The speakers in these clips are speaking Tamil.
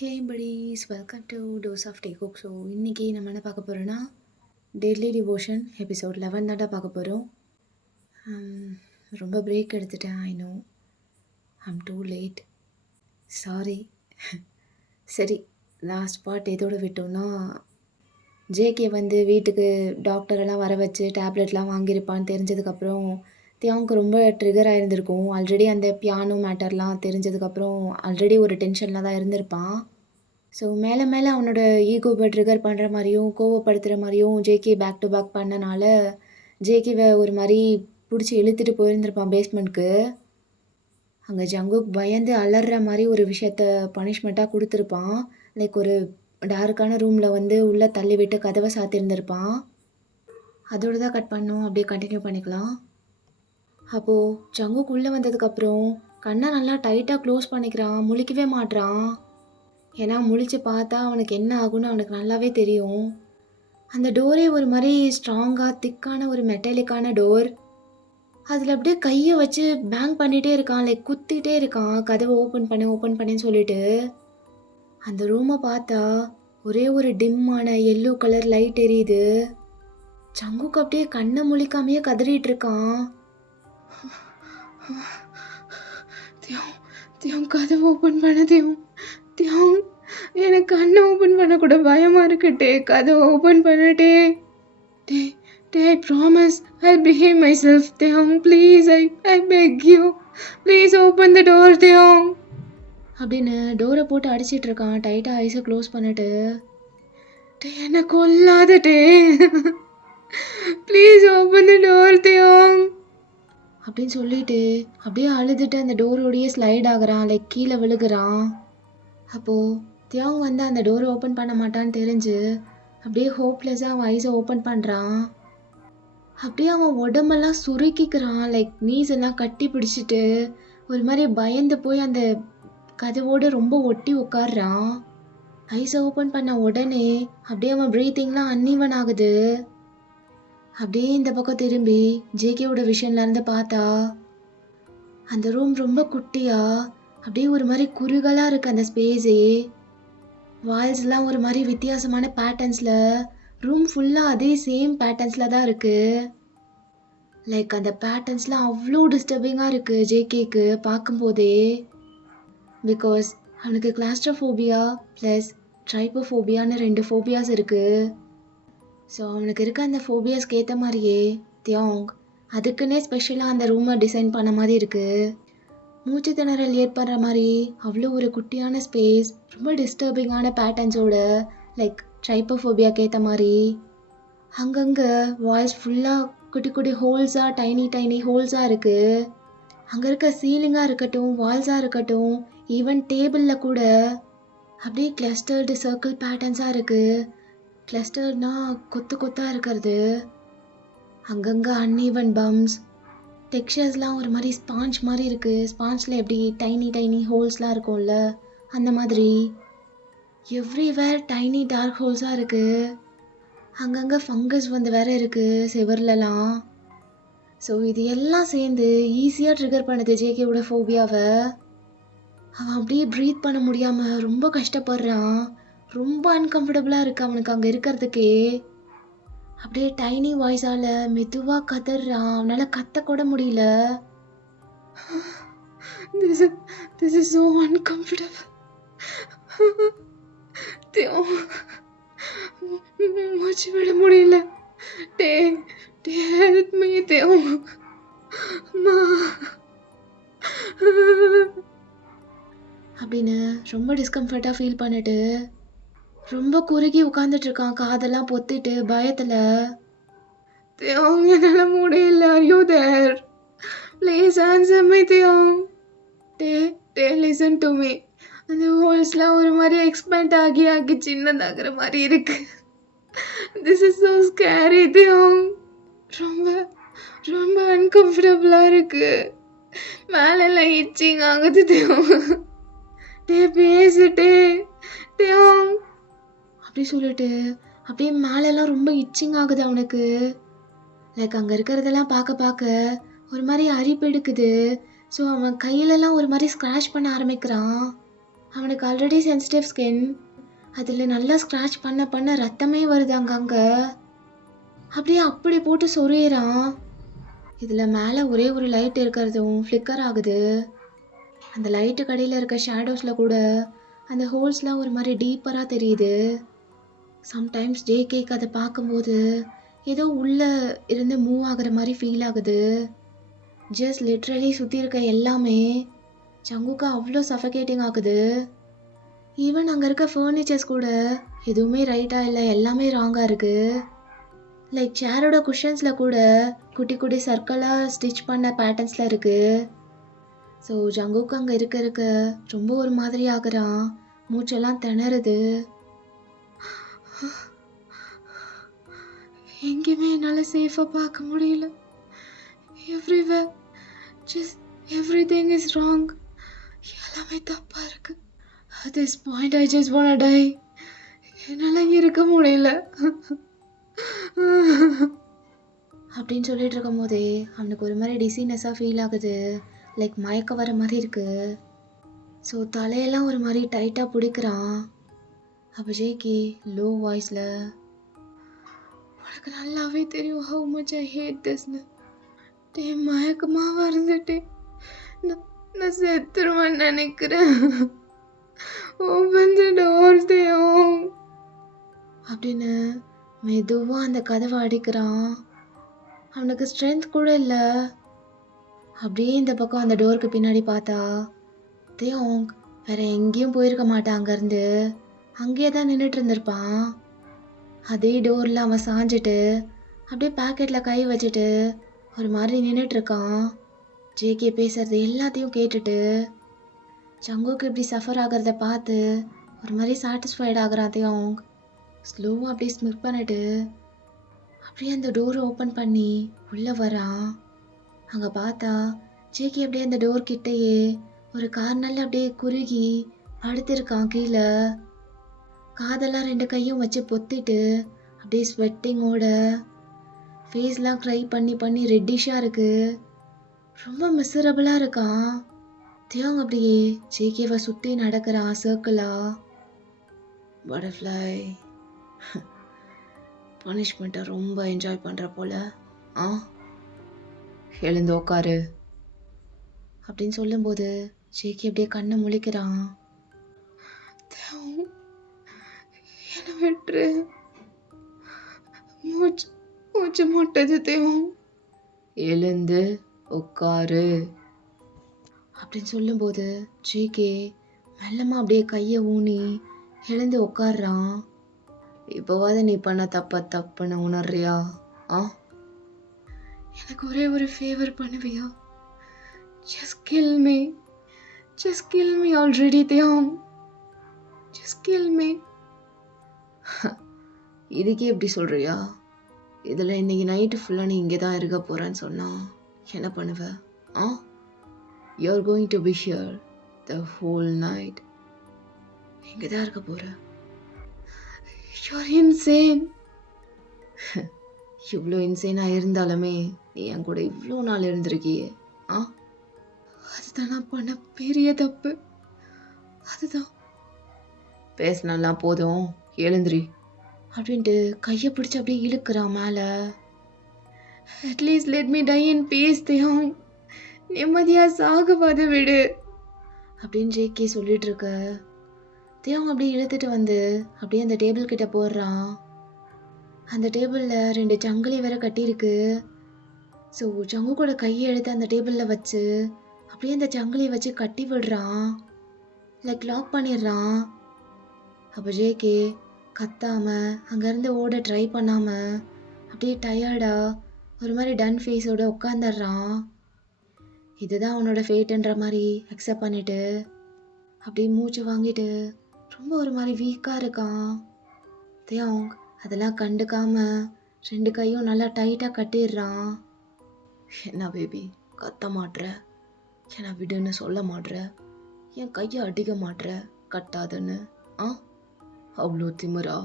Hey buddies, welcome to dose of day cook. So இன்றைக்கி நம்ம என்ன பார்க்க போகிறோன்னா டெய்லி டிவோஷன் எபிசோட் 11 தான்டா பார்க்க போகிறோம். ரொம்ப பிரேக் எடுத்துட்டேன். I know I'm too late, sorry. சரி, லாஸ்ட் பார்ட் எதோடு விட்டோன்னா ஜேகே வந்து வீட்டுக்கு டாக்டரெல்லாம் வர வச்சு டேப்லெட்லாம் வாங்கியிருப்பான்னு தெரிஞ்சதுக்கப்புறம் தியாவுக்கு ரொம்ப ட்ரிகர் ஆகிருந்திருக்கும். ஆல்ரெடி அந்த பியானோ மேட்டர்லாம் தெரிஞ்சதுக்கப்புறம் ஆல்ரெடி ஒரு டென்ஷனில் தான் இருந்திருப்பான். ஸோ மேலே மேலே அவனோட ஈகோவை ட்ரிகர் பண்ணுற மாதிரியும் கோவப்படுத்துகிற மாதிரியும் ஜேகே பேக் டு பேக் பண்ணனால ஜேகேவை ஒரு மாதிரி பிடிச்சி இழுத்துட்டு போயிருந்திருப்பான் பேஸ்மெண்ட்க்கு. அங்கே ஜங்குக் பயந்து அலற மாதிரி ஒரு விஷயத்த பனிஷ்மெண்ட்டாக கொடுத்துருப்பான். லைக் ஒரு டார்க்கான ரூமில் வந்து உள்ளே தள்ளி விட்டு கதவை சாத்தியிருந்திருப்பான். அதோடு தான் கட் பண்ணோம். அப்படியே கண்டினியூ பண்ணிக்கலாம். அப்போது ஜங்குக் உள்ளே வந்ததுக்கப்புறம் கண்ணை நல்லா டைட்டாக க்ளோஸ் பண்ணிக்கிறான். முழிக்கவே மாட்றான். ஏன்னா முழிச்சு பார்த்தா அவனுக்கு என்ன ஆகும்னு அவனுக்கு நல்லாவே தெரியும். அந்த டோரே ஒரு மாதிரி ஸ்ட்ராங்காக திக்கான ஒரு மெட்டாலிக்கான டோர். அதில் அப்படியே கையை வச்சு பேங் பண்ணிகிட்டே இருக்கான். லைக் குத்திகிட்டே இருக்கான். கதவை ஓப்பன் பண்ணேன்னு சொல்லிட்டு. அந்த ரூமை பார்த்தா ஒரே ஒரு டிம்மான எல்லோ கலர் லைட் எரியுது. ஜங்குக்கு அப்படியே கண்ணை முழிக்காமையே கதறிட்டு இருக்கான். கதவை ஓப்பன் பண்ண தியாங், எனக்கு கண்ணை ஓப்பன் பண்ணக்கூட பயமாக இருக்குட்டே. கதவை ஓப்பன் பண்ணட்டே. டே promise I behave myself தியாங், please I beg you, please open the door தியாங் அப்படின்னு டோரை போட்டு அடிச்சிட்டு இருக்கான். டைட்டாக ஐஸை க்ளோஸ் பண்ணிட்டு. டே என்ன கொல்லாத டே, ப்ளீஸ் ஓப்பன் த டோர் தியாங் அப்படின்னு சொல்லிட்டு அப்படியே அழுதுட்டு அந்த டோரோடையே ஸ்லைட் ஆகுறான். லைக் கீழே விழுகிறான். அப்போது தியாங் வந்து அந்த டோரை ஓப்பன் பண்ண மாட்டான்னு தெரிஞ்சு அப்படியே ஹோப்லெஸ்ஸாக அவன் ஐஸை ஓப்பன் பண்ணுறான். அப்படியே அவன் உடம்பெல்லாம் சுருக்கிக்கிறான். லைக் நீஸ் எல்லாம் கட்டி பிடிச்சிட்டு ஒரு மாதிரி பயந்து போய் அந்த கதவோடு ரொம்ப ஒட்டி உட்காடுறான். ஐஸை ஓப்பன் பண்ண உடனே அப்படியே அவன் ப்ரீத்திங்லாம் அன்ஈவன் ஆகுது. அப்படியே இந்த பக்கம் திரும்பி ஜேகேவோட விஷன்லேருந்து பார்த்தா அந்த ரூம் ரொம்ப குட்டியா அப்படியே ஒரு மாதிரி குறுகலாக இருக்குது. அந்த ஸ்பேஸே வால்ஸ்லாம் ஒரு மாதிரி வித்தியாசமான பேட்டர்ன்ஸில், ரூம் ஃபுல்லாக அதே சேம் பேட்டர்ன்ஸில் தான் இருக்குது. லைக் அந்த பேட்டர்ன்ஸ்லாம் அவ்வளோ டிஸ்டர்பிங்காக இருக்குது ஜேகேக்கு பார்க்கும்போதே. பிகாஸ் அவனுக்கு கிளாஸ்ட்ரோஃபோபியா ப்ளஸ் ட்ரைப்போஃபோபியான்னு 2 ஃபோபியாஸ் இருக்குது. ஸோ அவனுக்கு இருக்க அந்த ஃபோபியாஸ்க்கு ஏற்ற மாதிரியே தியாங் அதுக்குன்னே ஸ்பெஷலாக அந்த ரூமை டிசைன் பண்ண மாதிரி இருக்குது. மூச்சு திணறல் ஏற்படுற மாதிரி அவ்வளோ ஒரு குட்டியான ஸ்பேஸ், ரொம்ப டிஸ்டர்பிங்கான பேட்டர்ன்ஸோட, லைக் ட்ரைப்போஃபோபியாக்கு ஏற்ற மாதிரி. அங்கங்கே வால்ஸ் ஃபுல்லாக குட்டி குட்டி ஹோல்ஸாக, டைனி ஹோல்ஸாக இருக்குது. அங்கே இருக்க சீலிங்காக இருக்கட்டும், வால்ஸாக இருக்கட்டும், ஈவன் டேபிளில் கூட அப்படியே கிளஸ்டர்டு சர்க்கிள் பேட்டர்ன்ஸாக இருக்குது. கிளஸ்டர்னா கொத்தாக இருக்கிறது. அங்கங்கே அன்ஈவன் பம்ப்ஸ், டெக்ஸ்சர்ஸ்லாம் ஒரு மாதிரி ஸ்பாஞ்ச் மாதிரி இருக்குது. ஸ்பாஞ்சில் எப்படி டைனி ஹோல்ஸ்லாம் இருக்கும்ல, அந்த மாதிரி எவ்ரிவேர் டைனி டார்க் ஹோல்ஸாக இருக்குது. அங்கங்கே ஃபங்கஸ் வந்து வேற இருக்குது செவர்லலாம். ஸோ இது எல்லாம் சேர்ந்து ஈஸியாக ட்ரிகர் பண்ணுது ஜேகேவோட ஃபோபியாவை. அவன் அப்படியே ப்ரீத் பண்ண முடியாமல் ரொம்ப கஷ்டப்படுறான். ரொம்ப அன்கம்ஃபர்டபுளாக இருக்குது அவனுக்கு அங்கே இருக்கிறதுக்கே. அப்படியே டைனி வாய்ஸால் மெதுவாக கதறான். அவனால் கத்தக்கூட முடியல. This is so uncomfortable. மூச்சு விட முடியல. ஹெல்ப் மீ அப்படின்னு ரொம்ப டிஸ்கம்ஃபர்ட்டாக ஃபீல் பண்ணிட்டு ரொம்ப குறுகி உட்காந்துட்டு இருக்கான். காதெல்லாம் பொத்திட்டு பயத்தில். என்னால் முடியல. Are you there? Please answer me தியாங். Listen to me. அந்த ஹோல்ஸ்லாம் ஒரு மாதிரி எக்ஸ்பேண்ட் ஆகி சின்னதாகிற மாதிரி இருக்கு. This is so scary தியாங். ரொம்ப அன்கம்ஃபர்டபுளாக இருக்கு. மேலெல்லாம் இச்சிங் ஆகுது தியாங். பேசிட்டே தியாங் அப்படி சொல்லிட்டு அப்படியே மேலெல்லாம் ரொம்ப இச்சிங் ஆகுது அவனுக்கு. லைக் அங்கே இருக்கிறதெல்லாம் பார்க்க ஒரு மாதிரி அரிப்பு எடுக்குது. ஸோ அவன் கையிலலாம் ஒரு மாதிரி ஸ்க்ராட்ச் பண்ண ஆரம்பிக்கிறான். அவனுக்கு ஆல்ரெடி சென்சிட்டிவ் ஸ்கின். அதில் நல்லா ஸ்க்ராட்ச் பண்ண பண்ண ரத்தமே வருது அங்கங்கே. அப்படியே அப்படி போட்டு சொறியிறான். இதில் மேலே ஒரே ஒரு லைட் இருக்கிறதும் ஃப்ளிக்கர் ஆகுது. அந்த லைட்டு கடையில் இருக்க ஷேடோஸில் கூட அந்த ஹோல்ஸ்லாம் ஒரு மாதிரி டீப்பராக தெரியுது. சம்டைம்ஸ் ஜேகேக்கு அதை பார்க்கும்போது ஏதோ உள்ளே இருந்து மூவ் ஆகுற மாதிரி ஃபீல் ஆகுது. ஜஸ்ட் லிட்ரலி சுற்றி இருக்க எல்லாமே ஜங்குக்கு அவ்வளோ சஃபகேட்டிங் ஆகுது. ஈவன் அங்கே இருக்க ஃபர்னிச்சர்ஸ் கூட எதுவுமே ரைட்டாக இல்லை, எல்லாமே ராங்காக இருக்குது. லைக் சேரோட குஷன்ஸில் கூட குட்டி குட்டி சர்க்கிளாக ஸ்டிச் பண்ண பேட்டர்ன்ஸில் இருக்குது. ஸோ ஜங்குக்கு அங்கே இருக்க ரொம்ப ஒரு மாதிரி ஆகுறான். மூச்செல்லாம் திணறுது. எங்கேயுமே என்னால் சேஃபாக பார்க்க முடியல. Everywhere just everything is wrong. எல்லாமே தப்பாக இருக்கு. At this point I just want to tie. என்னால் இருக்க முடியல அப்படின்னு சொல்லிட்டு இருக்கும் போதே அவனுக்கு ஒரு மாதிரி டிசீனஸாக ஃபீல் ஆகுது. லைக் மயக்க வர மாதிரி இருக்கு. ஸோ தலையெல்லாம் ஒரு மாதிரி டைட்டாக பிடிக்கிறான். அப்போ ஜேகே லோ வாய்ஸில், உனக்கு நல்லாவே தெரியும் ஹவு மச் ஐ ஹேட் திஸ்னு. டே மயக்கமாக வருந்துட்டே, நான் செத்துருவேன்னு நினைக்கிறேன். ஓப்பன் தி டோர் தேவும் அப்படின்னு மெதுவாக அந்த கதவை அடிக்கிறான். அவனுக்கு ஸ்ட்ரென்த் கூட இல்லை. அப்படியே இந்த பக்கம் அந்த டோருக்கு பின்னாடி பார்த்தா தேவோங் வேற எங்கேயும் போயிருக்க மாட்டான். அங்கேருந்து அங்கேயே தான் நின்றுட்டு இருந்திருப்பான். அதே டோரில் அவன் சாஞ்சிட்டு அப்படியே பேக்கெட்டில் கை வச்சுட்டு ஒரு மாதிரி நின்றுட்டுருக்கான். ஜேகே பேசுறது எல்லாத்தையும் கேட்டுட்டு ஜங்குக்கு இப்படி சஃபர் ஆகிறத பார்த்து ஒரு மாதிரி சாட்டிஸ்ஃபைட் ஆகுறான் தேவோங். ஸ்லோவாக அப்படியே ஸ்மிக் பண்ணிட்டு அப்படியே அந்த டோரை ஓப்பன் பண்ணி உள்ளே வரான். அங்கே பார்த்தா ஜேகே அப்படியே அந்த டோர் கிட்டேயே ஒரு கார்னரில் அப்படியே குறுகி படுத்திருக்கான் கீழே. காதெல்லாம் 2 கையும் வச்சு பொத்திட்டு அப்படியே ஸ்வெட்டிங்கோட ஃபேஸ்லாம் க்ரை பண்ணி பண்ணி ரெட்டிஷாக இருக்குது. ரொம்ப மிசரபிளாக இருக்கான். தேவங்க அப்படியே ஜேகேவை சுற்றி நடக்கிறான் சர்க்கிளாக. பட்டர்ஃப்ளை பனிஷ்மெண்ட்டை ரொம்ப என்ஜாய் பண்ணுற போல. எழுந்து உக்காரு அப்படின்னு சொல்லும்போது ஜேகே அப்படியே கண்ணை முழிக்கிறான். என்ன விட்டுரு, மூச்சு முட்டது தேவும். எழுந்து உட்காரு அப்படின்னு சொல்லும்போது ஜேகே மெல்லமாக அப்படியே கையை ஊனி எழுந்து உட்காடுறான். இப்போவாது நீ பண்ண தப்புன்னு உணர்றியா? எனக்கு ஒரே ஒரு ஃபேவர் பண்ணுவியா? Just kill me. Just kill me already, Theong. Just kill me. இதுக்கே எப்படி சொல்றியா? இதில் இன்னைக்கு நைட்டு ஃபுல்லாக நீ இங்கே தான் இருக்க போகிறேன்னு சொன்னா என்ன பண்ணுவ? You're going to be here the whole night. இங்கே தான் இருக்க போகிற. You're insane. இவ்வளோ இன்சேனாக இருந்தாலுமே நீ என் கூட இவ்வளோ நாள் இருந்திருக்கியே. அதுதான் நான் பண்ண பெரிய தப்பு. அதுதான். பேசினாலாம் போதும், எழுந்திரி அப்படின்ட்டு கையை பிடிச்சி அப்படியே இழுக்கிறான் மேலே. At least let me die in peace தேவும். நிம்மதியாக சாகுவாது விடு அப்படின்னு ஜேகே சொல்லிட்டு இருக்க தேவங்க அப்படியே இழுத்துட்டு வந்து அப்படியே அந்த டேபிள் கிட்ட போடுறான். அந்த டேபிளில் 2 சங்கிலி வேற கட்டியிருக்கு. ஸோ ஜங்கு கூட கையை எடுத்து அந்த டேபிளில் வச்சு அப்படியே அந்த சங்கிலியை வச்சு கட்டி விடுறான். லைக் லாக் பண்ணிடுறான். அப்போ ஜேகே கத்தாமல் அங்கேருந்து ஓட ட்ரை பண்ணாமல் அப்படியே டயர்டாக ஒரு மாதிரி டன் ஃபேஸோட உட்காந்துடுறான். இதுதான் அவனோட ஃபேட்டுன்ற மாதிரி அக்செப்ட் பண்ணிட்டு அப்படியே மூச்சு வாங்கிட்டு ரொம்ப ஒரு மாதிரி வீக்காக இருக்கான். தேவோங் அதெல்லாம் கண்டுக்காம 2 கையும் நல்லா டைட்டாக கட்டிடுறான். என்ன பேபி கத்த மாட்ற? என்ன விடுன்னு சொல்ல மாட்ற? என் கையை அடிக்க மாட்ற கட்டாதுன்னு? அவ்வளோ திமிரா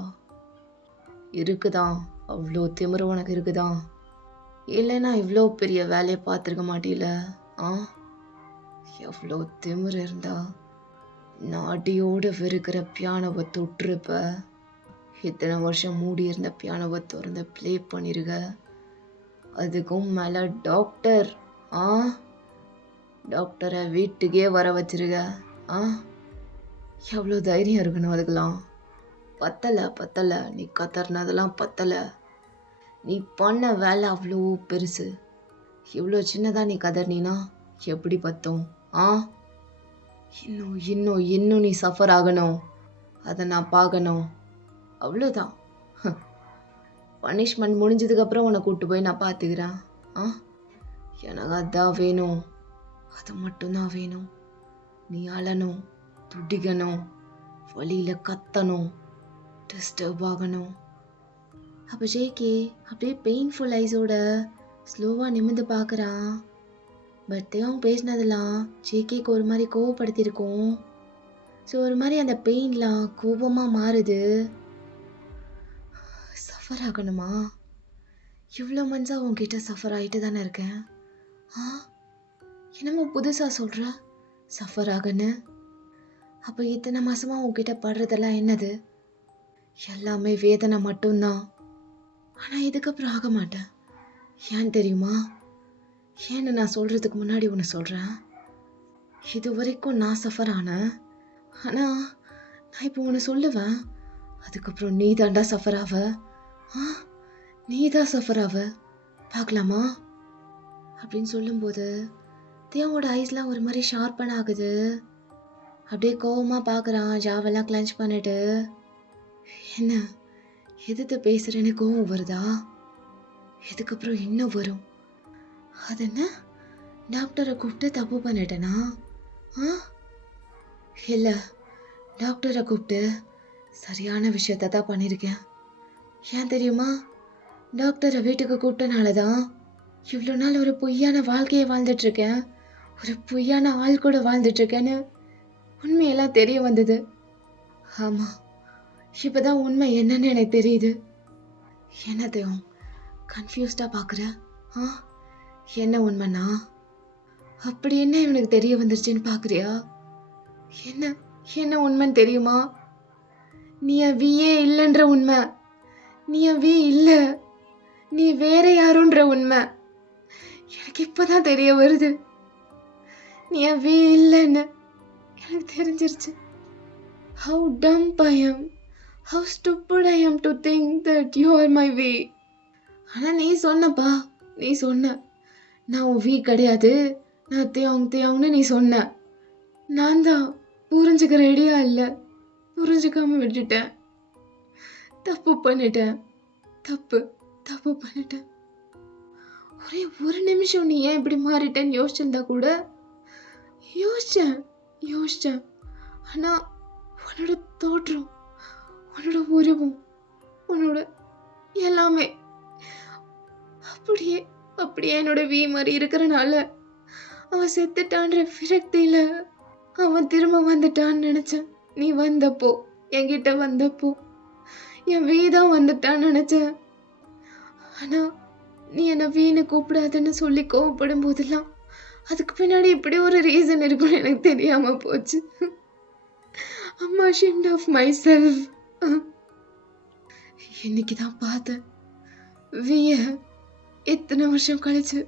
இருக்குதான்? அவ்வளோ திமிரு உனக்கு இருக்குதான்? இல்லைன்னா இவ்வளோ பெரிய வேலையை பார்த்துருக்க மாட்டீல? எவ்வளோ திமிரு இருந்தா நான் அடியோடு வெறுக்கிற பியானோவை தொட்டிருப்ப. இத்தனை வருஷம் மூடி இருந்த பியானோவை திறந்து ப்ளே பண்ணிருக்க. அதுக்கும் மேலே டாக்டர் டாக்டரை வீட்டுக்கே வர வச்சிருக்க. எவ்வளோ தைரியம் இருக்கணும் அதுக்கெல்லாம். பத்தலை நீ கத்தறினதெல்லாம் பத்தலை. நீ பண்ண வேலை அவ்வளோ பெருசு. இவ்வளோ சின்னதாக நீ கதறினா எப்படி பத்தும்? இன்னும் இன்னும் இன்னும் நீ சஃபர் ஆகணும். அதை நான் பார்க்கணும். அவ்வளோதான். பனிஷ்மெண்ட் முடிஞ்சதுக்கப்புறம் உன்னை கூப்பிட்டு போய் நான் பார்த்துக்கிறேன். எனக்கு அதான் வேணும். அது மட்டும்தான் வேணும். நீ அழணும், துடிக்கணும், வழியில் கத்தணும், டிஸ்டர்ப் ஆகணும். அப்போ ஜேகே அப்படியே பெயின்ஃபுல் ஐஸோட ஸ்லோவாக நிமிர்ந்து பார்க்குறான். பட் தேவன் பேசினதெல்லாம் ஜேகேக்கு ஒரு மாதிரி கோவப்படுத்தியிருக்கோம். ஸோ ஒரு மாதிரி அந்த பெயின்லாம் கோபமாக மாறுது. சஃபர் ஆகணுமா? இவ்வளோ மந்த்ஸாக உன்கிட்ட சஃபர் ஆகிட்டு தானே இருக்கேன். என்னமோ புதுசாக சொல்கிற சஃபர் ஆகன்னு. அப்போ இத்தனை மாதமாக உன்கிட்ட படுறதெல்லாம் என்னது? எல்லாமே வேதனை மட்டும்தான். ஆனால் இதுக்கப்புறம் ஆக மாட்டேன். ஏன் தெரியுமா? ஏன்னு நான் சொல்கிறதுக்கு முன்னாடி ஒன்று சொல்கிறேன். இது வரைக்கும் நான் சஃபர் ஆனேன். ஆனால் நான் இப்போ ஒன்று சொல்லுவேன். அதுக்கப்புறம் நீ தாண்டா சஃபர் ஆவ. நீ தான் சஃபர் ஆவ. பார்க்கலாமா அப்படின்னு சொல்லும்போது தேவோட ஐஸ்லாம் ஒரு மாதிரி ஷார்ப்பன் ஆகுது. அப்படியே கோவமாக பார்க்குறான். ஜாவெல்லாம் கிளன்ச் பண்ணிட்டு. என்ன எதிர்த்து பேசுகிறேன்னு கோவம் வருதா? இதுக்கப்புறம் இன்னும் வரும். அது என்ன, டாக்டரை கூப்பிட்டு தப்பு பண்ணிட்டேனா? இல்லை, டாக்டரை கூப்பிட்டு சரியான விஷயத்த தான் பண்ணியிருக்கேன். ஏன் தெரியுமா? டாக்டரை வீட்டுக்கு கூப்பிட்டனால தான் இவ்வளோ நாள் ஒரு பொய்யான வாழ்க்கையை வாழ்ந்துட்டுருக்கேன். ஒரு பொய்யான ஆள் கூட வாழ்ந்துட்டுருக்கேன்னு உண்மையெல்லாம் தெரிய வந்தது. ஆமாம், இப்போதான் உண்மை என்னன்னு எனக்கு தெரியுது. என்னதையும் கன்ஃபியூஸ்டாக பார்க்குற? என்ன உண்மைண்ணா? அப்படி என்ன இவனுக்கு தெரிய வந்துருச்சுன்னு பார்க்குறியா? என்ன என்ன உண்மைன்னு தெரியுமா? நீ என் வியே இல்லைன்ற உண்மை. நீ என் வி இல்லை, நீ வேற யாருன்ற உண்மை எனக்கு இப்போதான் தெரிய வருது. நீ என் வி இல்லைன்னு எனக்கு தெரிஞ்சிருச்சு. How dumb I am. How stupid I am to think that you are my V. ஆனால் நீ சொன்னப்பா, நீ சொன்ன நான் உன் வீ கிடையாது, நான் தேவங்னு நீ சொன்ன. நான் தான் புரிஞ்சுக்க ரெடியா இல்லை, புரிஞ்சுக்காம விட்டுட்டேன். தப்பு பண்ணிட்டேன். தப்பு பண்ணிட்டேன். ஒரே ஒரு நிமிஷம் நீ ஏன் இப்படி மாறிட்டேன்னு யோசிச்சிருந்தா கூட யோசிச்சேன். ஆனால் உன்னோட தோற்றம், உன்னோட உருவம், உன்னோட எல்லாமே அப்படியே என்னோட வீ மாதிரி இருக்கிறனால அவன் செத்துட்டான்ற விரக்தியில அவன் திரும்ப வந்துட்டான்னு நினைச்சேன். நீ வந்தப்போ, என்கிட்ட வந்தப்போ என் வீ தான் வந்துட்டான்னு நினைச்சேன். ஆனா நீ என்னை வீணு கூப்பிடாதுன்னு சொல்லி கோவப்படும் போதெல்லாம் அதுக்கு பின்னாடி இப்படி ஒரு ரீசன் இருக்குன்னு எனக்கு தெரியாம போச்சு. I'm ashamed of myself. இன்னைக்குதான் பார்த்தேன் வீய. இத்தனை வருஷம் கழிச்சு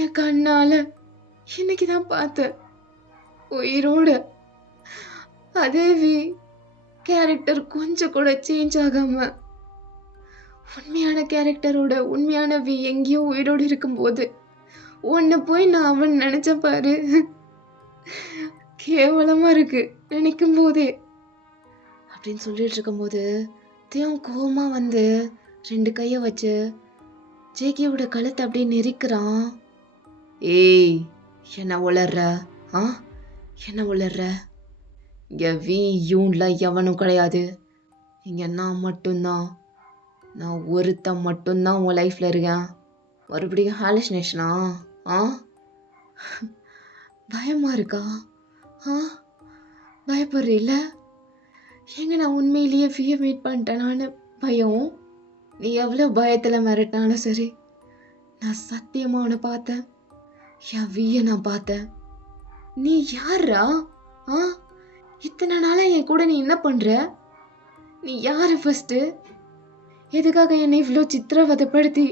என் கண்ணால இன்னைக்குதான் பார்த்தேன் உயிரோட. அதே வி கேரக்டர் கொஞ்சம் கூட சேஞ்ச் ஆகாம உண்மையான கேரக்டரோட உண்மையான வி எங்கேயோ உயிரோடு இருக்கும்போது உன்னை போய் நான் அவன் நினைச்ச பாரு. கேவலமா இருக்கு நினைக்கும் போதே அப்படின்னு சொல்லிட்டு இருக்கும்போது தேவன் கோவமா வந்து 2 கையை வச்சு ஜேகேவோட கழுத்தை அப்படியே நெரிக்கிறான். ஏய், என்ன உளர்ற? என்ன உளர்ற? இங்க வி யூன்ல எவனும் கிடையாது. இங்க நான் மட்டும்தான். நான் ஒருத்தன் மட்டும்தான் உன் லைஃப்ல இருக்கேன். மறுபடியும் ஹாலுசினேஷனா? பயமா இருக்கா? பயப்படுறீல்ல? எங்க நான் உண்மையிலேயே விய மீட் பண்ணிட்டேனான்னு பயம். நீ எவ்வளோ பயத்தில் மிரட்டினாலும் சரி, நான் சத்தியமாக உன்னை பார்த்தேன். என் விய நான் பார்த்தேன். நீ யாரா? இத்தனை நாளா என் கூட நீ என்ன பண்ற? நீ யாரு ஃபர்ஸ்ட்டு? எதுக்காக என்னை இவ்வளோ சித்திரவதைப்படுத்தி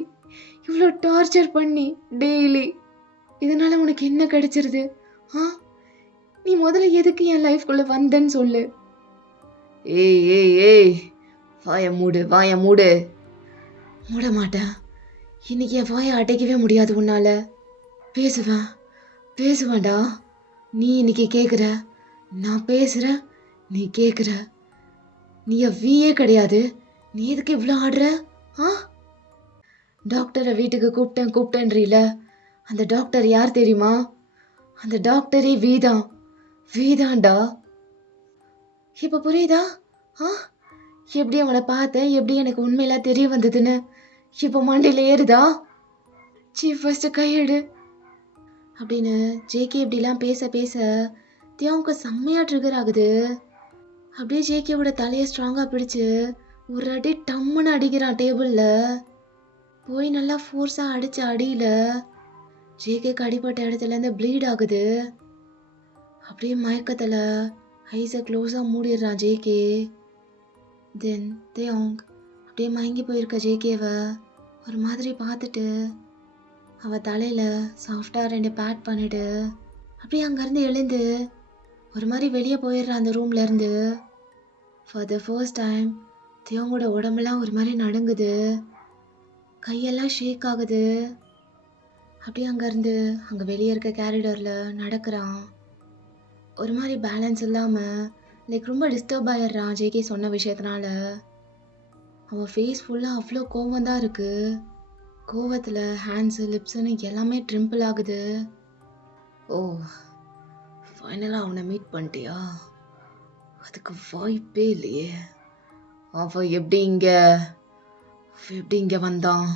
இவ்வளோ டார்ச்சர் பண்ணி டெய்லி இதனால உனக்கு என்ன கிடைச்சிருது? ஆ, நீ முதல்ல எதுக்கு என் லைஃப்குள்ள வந்தேன்னு சொல்லு. ஏய் ஏய் ஏய், வாய மூடு வாய மூடு. மூட மாட்டேன். இன்னைக்கு என் வாயை அடைக்கவே முடியாது உன்னால. பேசுவேன் பேசுவேன்டா. நீ இன்னைக்கு கேட்குற, நான் பேசுகிறேன், நீ கேட்குற. நீ என் வீயே கிடையாது. நீ எதுக்கு இவ்வளோ ஆடுற? ஆ, டாக்டரை வீட்டுக்கு கூப்பிட்டேன்றீல, அந்த டாக்டர் யார் தெரியுமா? அந்த டாக்டரே வீதான். வீதான்டா. இப்போ புரியுதா? ஆ, எப்படி அவனை பார்த்தேன், எப்படி எனக்கு உண்மையெல்லாம் தெரிய வந்ததுன்னு இப்போ மண்டையில் ஏறுதா? சீஃப் ஃபர்ஸ்ட் கையெடு அப்படின்னு ஜேகே இப்படிலாம் பேச பேச தியாவுக்கு செம்மையா ட்ரிகர் ஆகுது. அப்படியே ஜேகேவோட தலையை ஸ்ட்ராங்காக பிடிச்சு ஒரு அடி டம்முன்னு அடிக்கிறான் டேபிளில். போய் நல்லா ஃபோர்ஸாக அடித்த அடியில் ஜேகேக்கு அடிப்பட்ட இடத்துலேருந்து ப்ளீட் ஆகுது. அப்படியே மயக்கத்தில் ஐஸை க்ளோஸாக மூடிடுறான் ஜேகே. தென் தேயோங் அப்படியே மயங்கி போயிருக்க ஜேகேவை ஒரு மாதிரி பார்த்துட்டு அவள் தலையில் சாஃப்டாக 2 பேட் பண்ணிட்டு அப்படியே அங்கேருந்து எழுந்து ஒரு மாதிரி வெளியே போயிடுறான் அந்த ரூம்லேருந்து. ஃபார் த ஃபர்ஸ்ட் டைம் தேயோங்கோட உடம்பெல்லாம் ஒரு மாதிரி நடுங்குது, கையெல்லாம் ஷேக் ஆகுது. அப்படியே அங்கேருந்து அங்கே வெளியே இருக்க கேரிடரில் நடக்கிறான். ஒரு மாதிரி பேலன்ஸ் இல்லாமல் லைக் ரொம்ப டிஸ்டர்ப் ஆகிடுறான் ஜேகே சொன்ன விஷயத்தினால. அவன் ஃபேஸ் ஃபுல்லாக அவ்வளோ கோவம் தான் இருக்குது. கோவத்தில் ஹேண்ட்ஸு லிப்ஸுன்னு எல்லாமே ட்ரிம்பிள் ஆகுது. ஓ, ஃபைனலாக அவனை மீட் பண்ணிட்டியா? அதுக்கு வாய்ப்பே இல்லையே. அவன் எப்படி இங்கே வந்தான்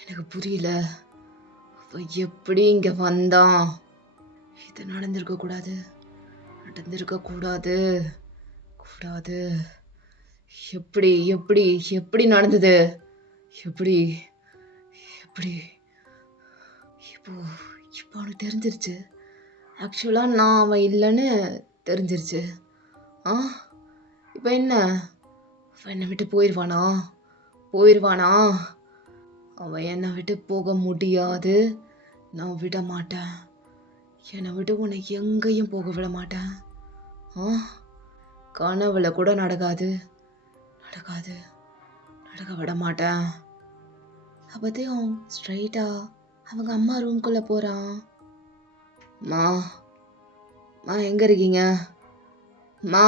எனக்கு புரியல. அவன் எப்படி இங்கே வந்தான்? இது நடந்திருக்கக்கூடாது கூடாது. எப்படி எப்படி எப்படி நடந்தது? எப்படி எப்படி இப்போ அவனுக்கு தெரிஞ்சிருச்சு. ஆக்சுவலாக நான் அவன் இல்லைன்னு தெரிஞ்சிருச்சு. ஆ, இப்போ என்ன? அவன் என்னை விட்டு போயிடுவானா? அவன் என்னை விட்டு போக முடியாது. நான் விட மாட்டேன். என்னை விட்டு உன்னை எங்கேயும் போக விட மாட்டேன். ஆ, கனவுல கூட நடக்க விட மாட்டேன். அப்போதையும் ஸ்ட்ரைட்டாக அவங்க அம்மா ரூம்குள்ளே போகிறான். மா எங்கே இருக்கீங்க மா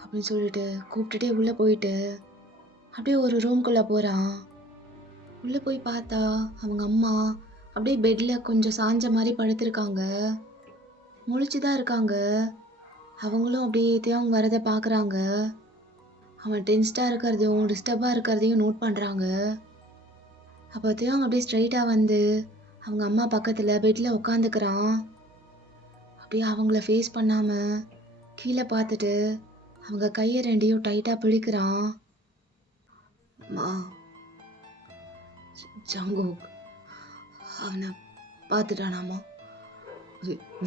அப்படின்னு சொல்லிட்டு கூப்பிட்டுட்டே உள்ளே போயிட்டு அப்படியே ஒரு ரூம்குள்ளே போகிறான். உள்ளே போய் பார்த்தா அவங்க அம்மா அப்படியே பெட்டில் கொஞ்சம் சாஞ்ச மாதிரி படுத்திருக்காங்க, முழிச்சு தான் இருக்காங்க. அவங்களும் அப்படியே அவங்க வரதை பார்க்குறாங்க. அவன் டென்ஸ்டாக இருக்கிறதையும் டிஸ்டர்பாக இருக்கிறதையும் நோட் பண்ணுறாங்க. அப்போ அவங்க அப்படியே ஸ்ட்ரைட்டாக வந்து அவங்க அம்மா பக்கத்தில் பெட்டில் உட்காந்துக்கிறான். அப்படியே அவங்கள ஃபேஸ் பண்ணாமல் கீழே பார்த்துட்டு அவங்க கையை 2 டைட்டாக பிடிக்கிறான். மா, ஜங்குக் அவனை பார்த்துட்டானாமா,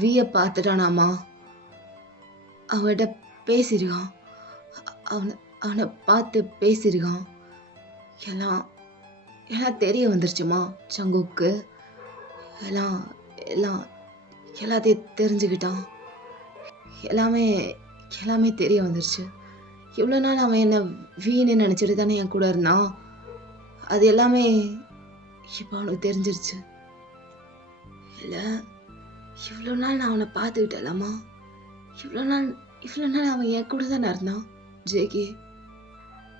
வியை பார்த்துட்டானாமா, அவன்கிட்ட பேசியிருக்கான், அவனை பார்த்து பேசியிருக்கான். எல்லாம் தெரிய வந்துருச்சுமா ஜங்குக்கு. எல்லாத்தையும் தெரிஞ்சுக்கிட்டான். எல்லாமே தெரிய வந்துருச்சு. இவ்வளோ நாள் அவன் என்ன வீணு நினச்சிட்டு தானே என் கூட இருந்தான். அது எல்லாமே இப்போ அவனுக்கு தெரிஞ்சிருச்சு. இல்லை, இவ்வளோ நாள் நான் அவனை பார்த்துக்கிட்டலாமா. இவ்வளோ நாள் அவன் என் கூட தானே இருந்தான் ஜேகே.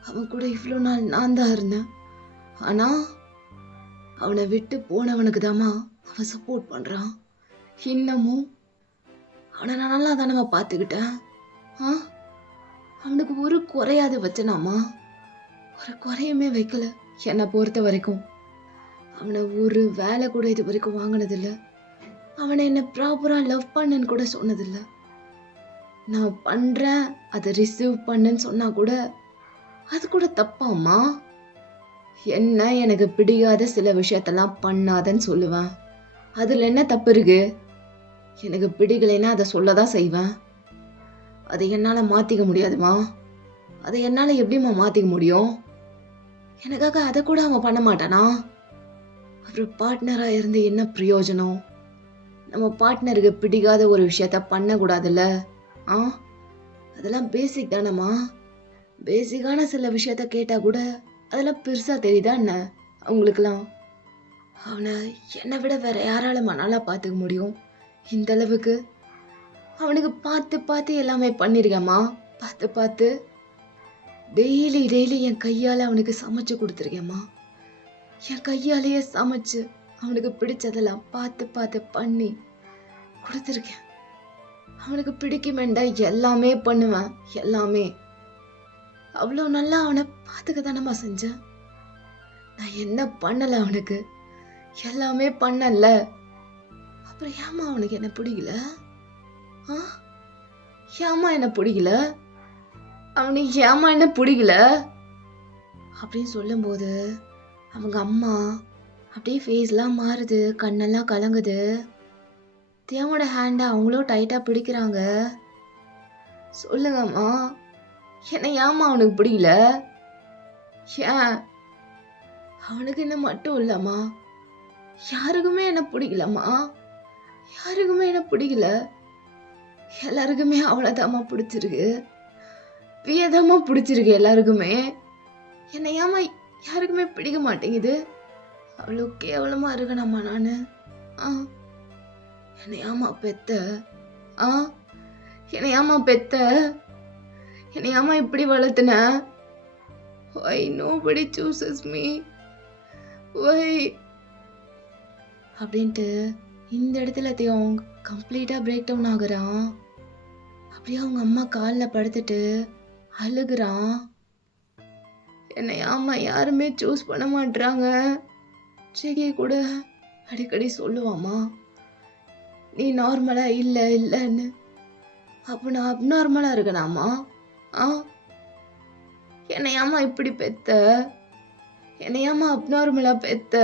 அவன் கூட இவ்வளோ நாள் நான் தான் இருந்தேன். ஆனால் அவனை விட்டு போனவனுக்கு தாம்மா அவன் சப்போர்ட் பண்ணுறான். இன்னமும் அவனை நான் நல்லா தானே பார்த்துக்கிட்டேன். அவனுக்கு ஒரு குறையாத வச்சனாமா, ஒரு குறையுமே வைக்கல. என்னை பொறுத்த வரைக்கும் அவனை ஒரு வேலை கூட இது வரைக்கும் வாங்கினதில்லை. அவனை என்னை ப்ராப்பராக லவ் பண்ணுன்னு கூட சொன்னதில்லை. நான் பண்ணுறேன் அதை ரிசீவ் பண்ணுன்னு சொன்னால் கூட அது கூட தப்பாம்மா. என்ன எனக்கு பிடிக்காத சில விஷயத்தெல்லாம் பண்ணாதன்னு சொல்லுவேன். அதில் என்ன தப்பு இருக்கு? எனக்கு பிடிக்கலைன்னா அதை சொல்ல தான் செய்வேன். அதை என்னால் மாற்றிக்க முடியாதுமா. அதை என்னால் எப்படிம்மா மாற்றிக்க முடியும்? எனக்காக அதை கூட அவன் பண்ண மாட்டானா? அப்புறம் பார்ட்னராக இருந்து என்ன பிரயோஜனம்? நம்ம பார்ட்னருக்கு பிடிக்காத ஒரு விஷயத்த பண்ணக்கூடாதுல்ல. ஆ அதெல்லாம் பேசிக் தானம்மா. பேசிக்கான சில விஷயத்த கேட்டால் கூட அதெல்லாம் பெருசாக தெரியுதா என்ன அவங்களுக்கெல்லாம்? அவனை என்னை விட வேற யாராலுமா நல்லா பார்த்துக்க முடியும்? இந்த அளவுக்கு அவனுக்கு பார்த்து பார்த்து எல்லாமே பண்ணியிருக்கேம்மா. பார்த்து பார்த்து டெய்லி டெய்லி என் கையால் அவனுக்கு சமைச்சு கொடுத்துருக்கேம்மா. என் கையாலேயே சமைச்சு அவனுக்கு பிடிச்சதெல்லாம் பார்த்து பார்த்து பண்ணி கொடுத்துருக்கேன். அவனுக்கு பிடிக்குமேண்டா எல்லாமே பண்ணுவேன், எல்லாமே. அவ்வளோ நல்லா அவனை பார்த்துக்க தானம்மா செஞ்சேன். நான் என்ன பண்ணலை அவனுக்கு? எல்லாமே பண்ணல. அப்புறம் ஏம்மா அவனுக்கு என்ன பிடிக்கல? ஏம்மா என்ன பிடிக்கல? அவனுக்கு ஏம்மா என்ன பிடிக்கல அப்படின்னு சொல்லும்போது அவங்க அம்மா அப்படியே ஃபேஸ்லாம் மாறுது, கண்ணெல்லாம் கலங்குது. தேவோட ஹேண்டை அவங்களும் டைட்டாக பிடிக்கிறாங்க. சொல்லுங்கம்மா, என்ன ஏம்மா அவனுக்கு பிடிக்கல? ஏன்? அவனுக்கு என்ன மட்டும் இல்லைம்மா, யாருக்குமே என்ன பிடிக்கலம்மா. யாருக்குமே என்ன பிடிக்கல. எல்லாருக்குமே அவ்வளோதாம்மா பிடிச்சிருக்கு. வியதமா பிடிச்சிருக்கு எல்லாருக்குமே. என்னை ஏம்மா யாருக்குமே பிடிக்க மாட்டேங்குது? அவ்வளோ கேவலமாக இருக்கணும்மா நான்? என்னை ஏம்மா பெத்த? என்னை ஏம்மா பெத்த? என்னை ஏம்மா இப்படி வளர்த்துன? Why nobody chooses me? Why? அப்படின்ட்டு இந்த இடத்துல தியோங் கம்ப்ளீட்டாக பிரேக் டவுன் ஆகுறான். அப்படியே அவங்க அம்மா காலில் படுத்துட்டு அழுகுறான். என்னை ஏம்மா யாருமே சூஸ் பண்ண மாட்றாங்க? ஜேகே கூட அடிக்கடி சொல்லுவாம்மா, நீ நார்மலாக இல்லை இல்லைன்னு. அப்போ நான் அப்நார்மலாக இருக்கணாமா? என்னை ஏம்மா இப்படி பெத்த? என்னை ஏம்மா அப்நார்மலாக பெத்த?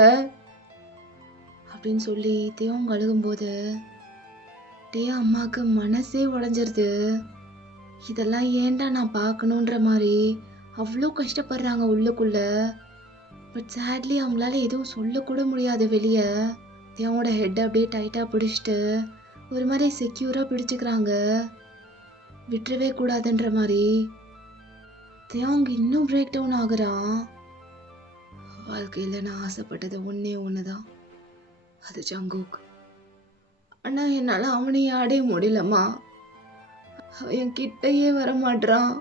அப்படின்னு சொல்லி தேவங்க அழுகும்போது அம்மாவுக்கு மனசே உடஞ்சிருது. இதெல்லாம் ஏன்டா நான் பார்க்கணுன்ற மாதிரி அவ்வளோ கஷ்டப்படுறாங்க உள்ளுக்குள்ள. பட் சேட்லி அவங்களால எதுவும் சொல்லக்கூட முடியாது வெளியே. தேவோட ஹெட் அப்படியே டைட்டாக பிடிச்சிட்டு ஒரு மாதிரி செக்யூராக பிடிச்சிக்கிறாங்க, விட்டுறவே கூடாதுன்ற மாதிரி. தேவங்க இன்னும் பிரேக் டவுன் ஆகுறான். வாழ்க்கையில் நான் ஆசைப்பட்டது ஒன்று தான், அது ஜங்குக். ஆனால் என்னால் அவனையே அடைய முடியலம்மா. அவன் என் கிட்டையே வர மாட்றான்,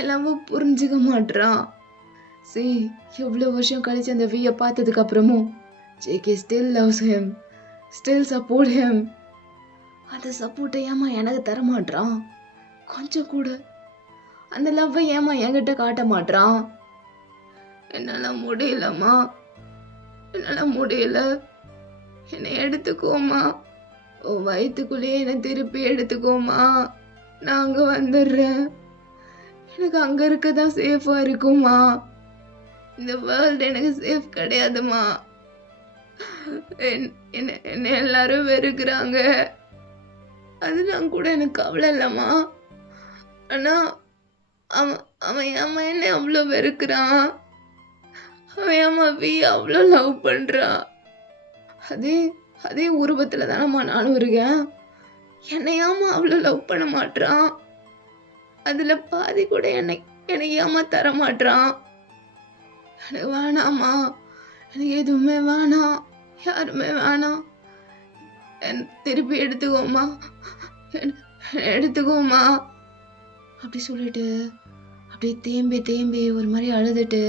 எல்லாமே புரிஞ்சுக்க மாட்றான். எவ்வளோ வருஷம் கழிச்சு அந்த வியை பார்த்ததுக்கு அப்புறமும் JK still loves him, still support him. அந்த சப்போர்ட்டை ஏமா எனக்கு தர மாட்றான்? கொஞ்சம் கூட அந்த லவ்வை ஏமா என்கிட்ட காட்ட மாட்றான்? என்னால் முடியலம்மா, என்னால் முடியல. என்னை எடுத்துக்கோமா, உன் வயிற்றுக்குள்ளேயே என்னை திருப்பி எடுத்துக்கோமா. நான் அங்கே வந்துடுறேன். எனக்கு அங்கே இருக்க தான் சேஃபாக இருக்குமா. இந்த வேர்ல்டு எனக்கு சேஃப் கிடையாதுமா. என்ன எல்லாரும் வெறுக்கிறாங்க, அதெல்லாம் கூட எனக்கு கவலை இல்லைம்மா. ஆனால் அவன் ஏம்மா என்ன அவ்வளோ வெறுக்கிறான்? அவன் ஏம்மா அவ்வளோ லவ் பண்ணுறான்? அதே உருவத்தில் தானம்மா நானும் இருக்கேன். என்னையாம்மா அவ்வளோ லவ் பண்ண மாட்றான்? அதில் பாதி கூட என்னை ஏம்மா தர மாட்றான்? எனக்கு வேணாம்மா, எனக்கு எதுவுமே வேணாம், யாருமே வேணாம். திருப்பி எடுத்துக்கோமா, எடுத்துக்கோமா அப்படி சொல்லிட்டு அப்படியே தேம்பி தேம்பி ஒரு மாதிரி அழுதுட்டு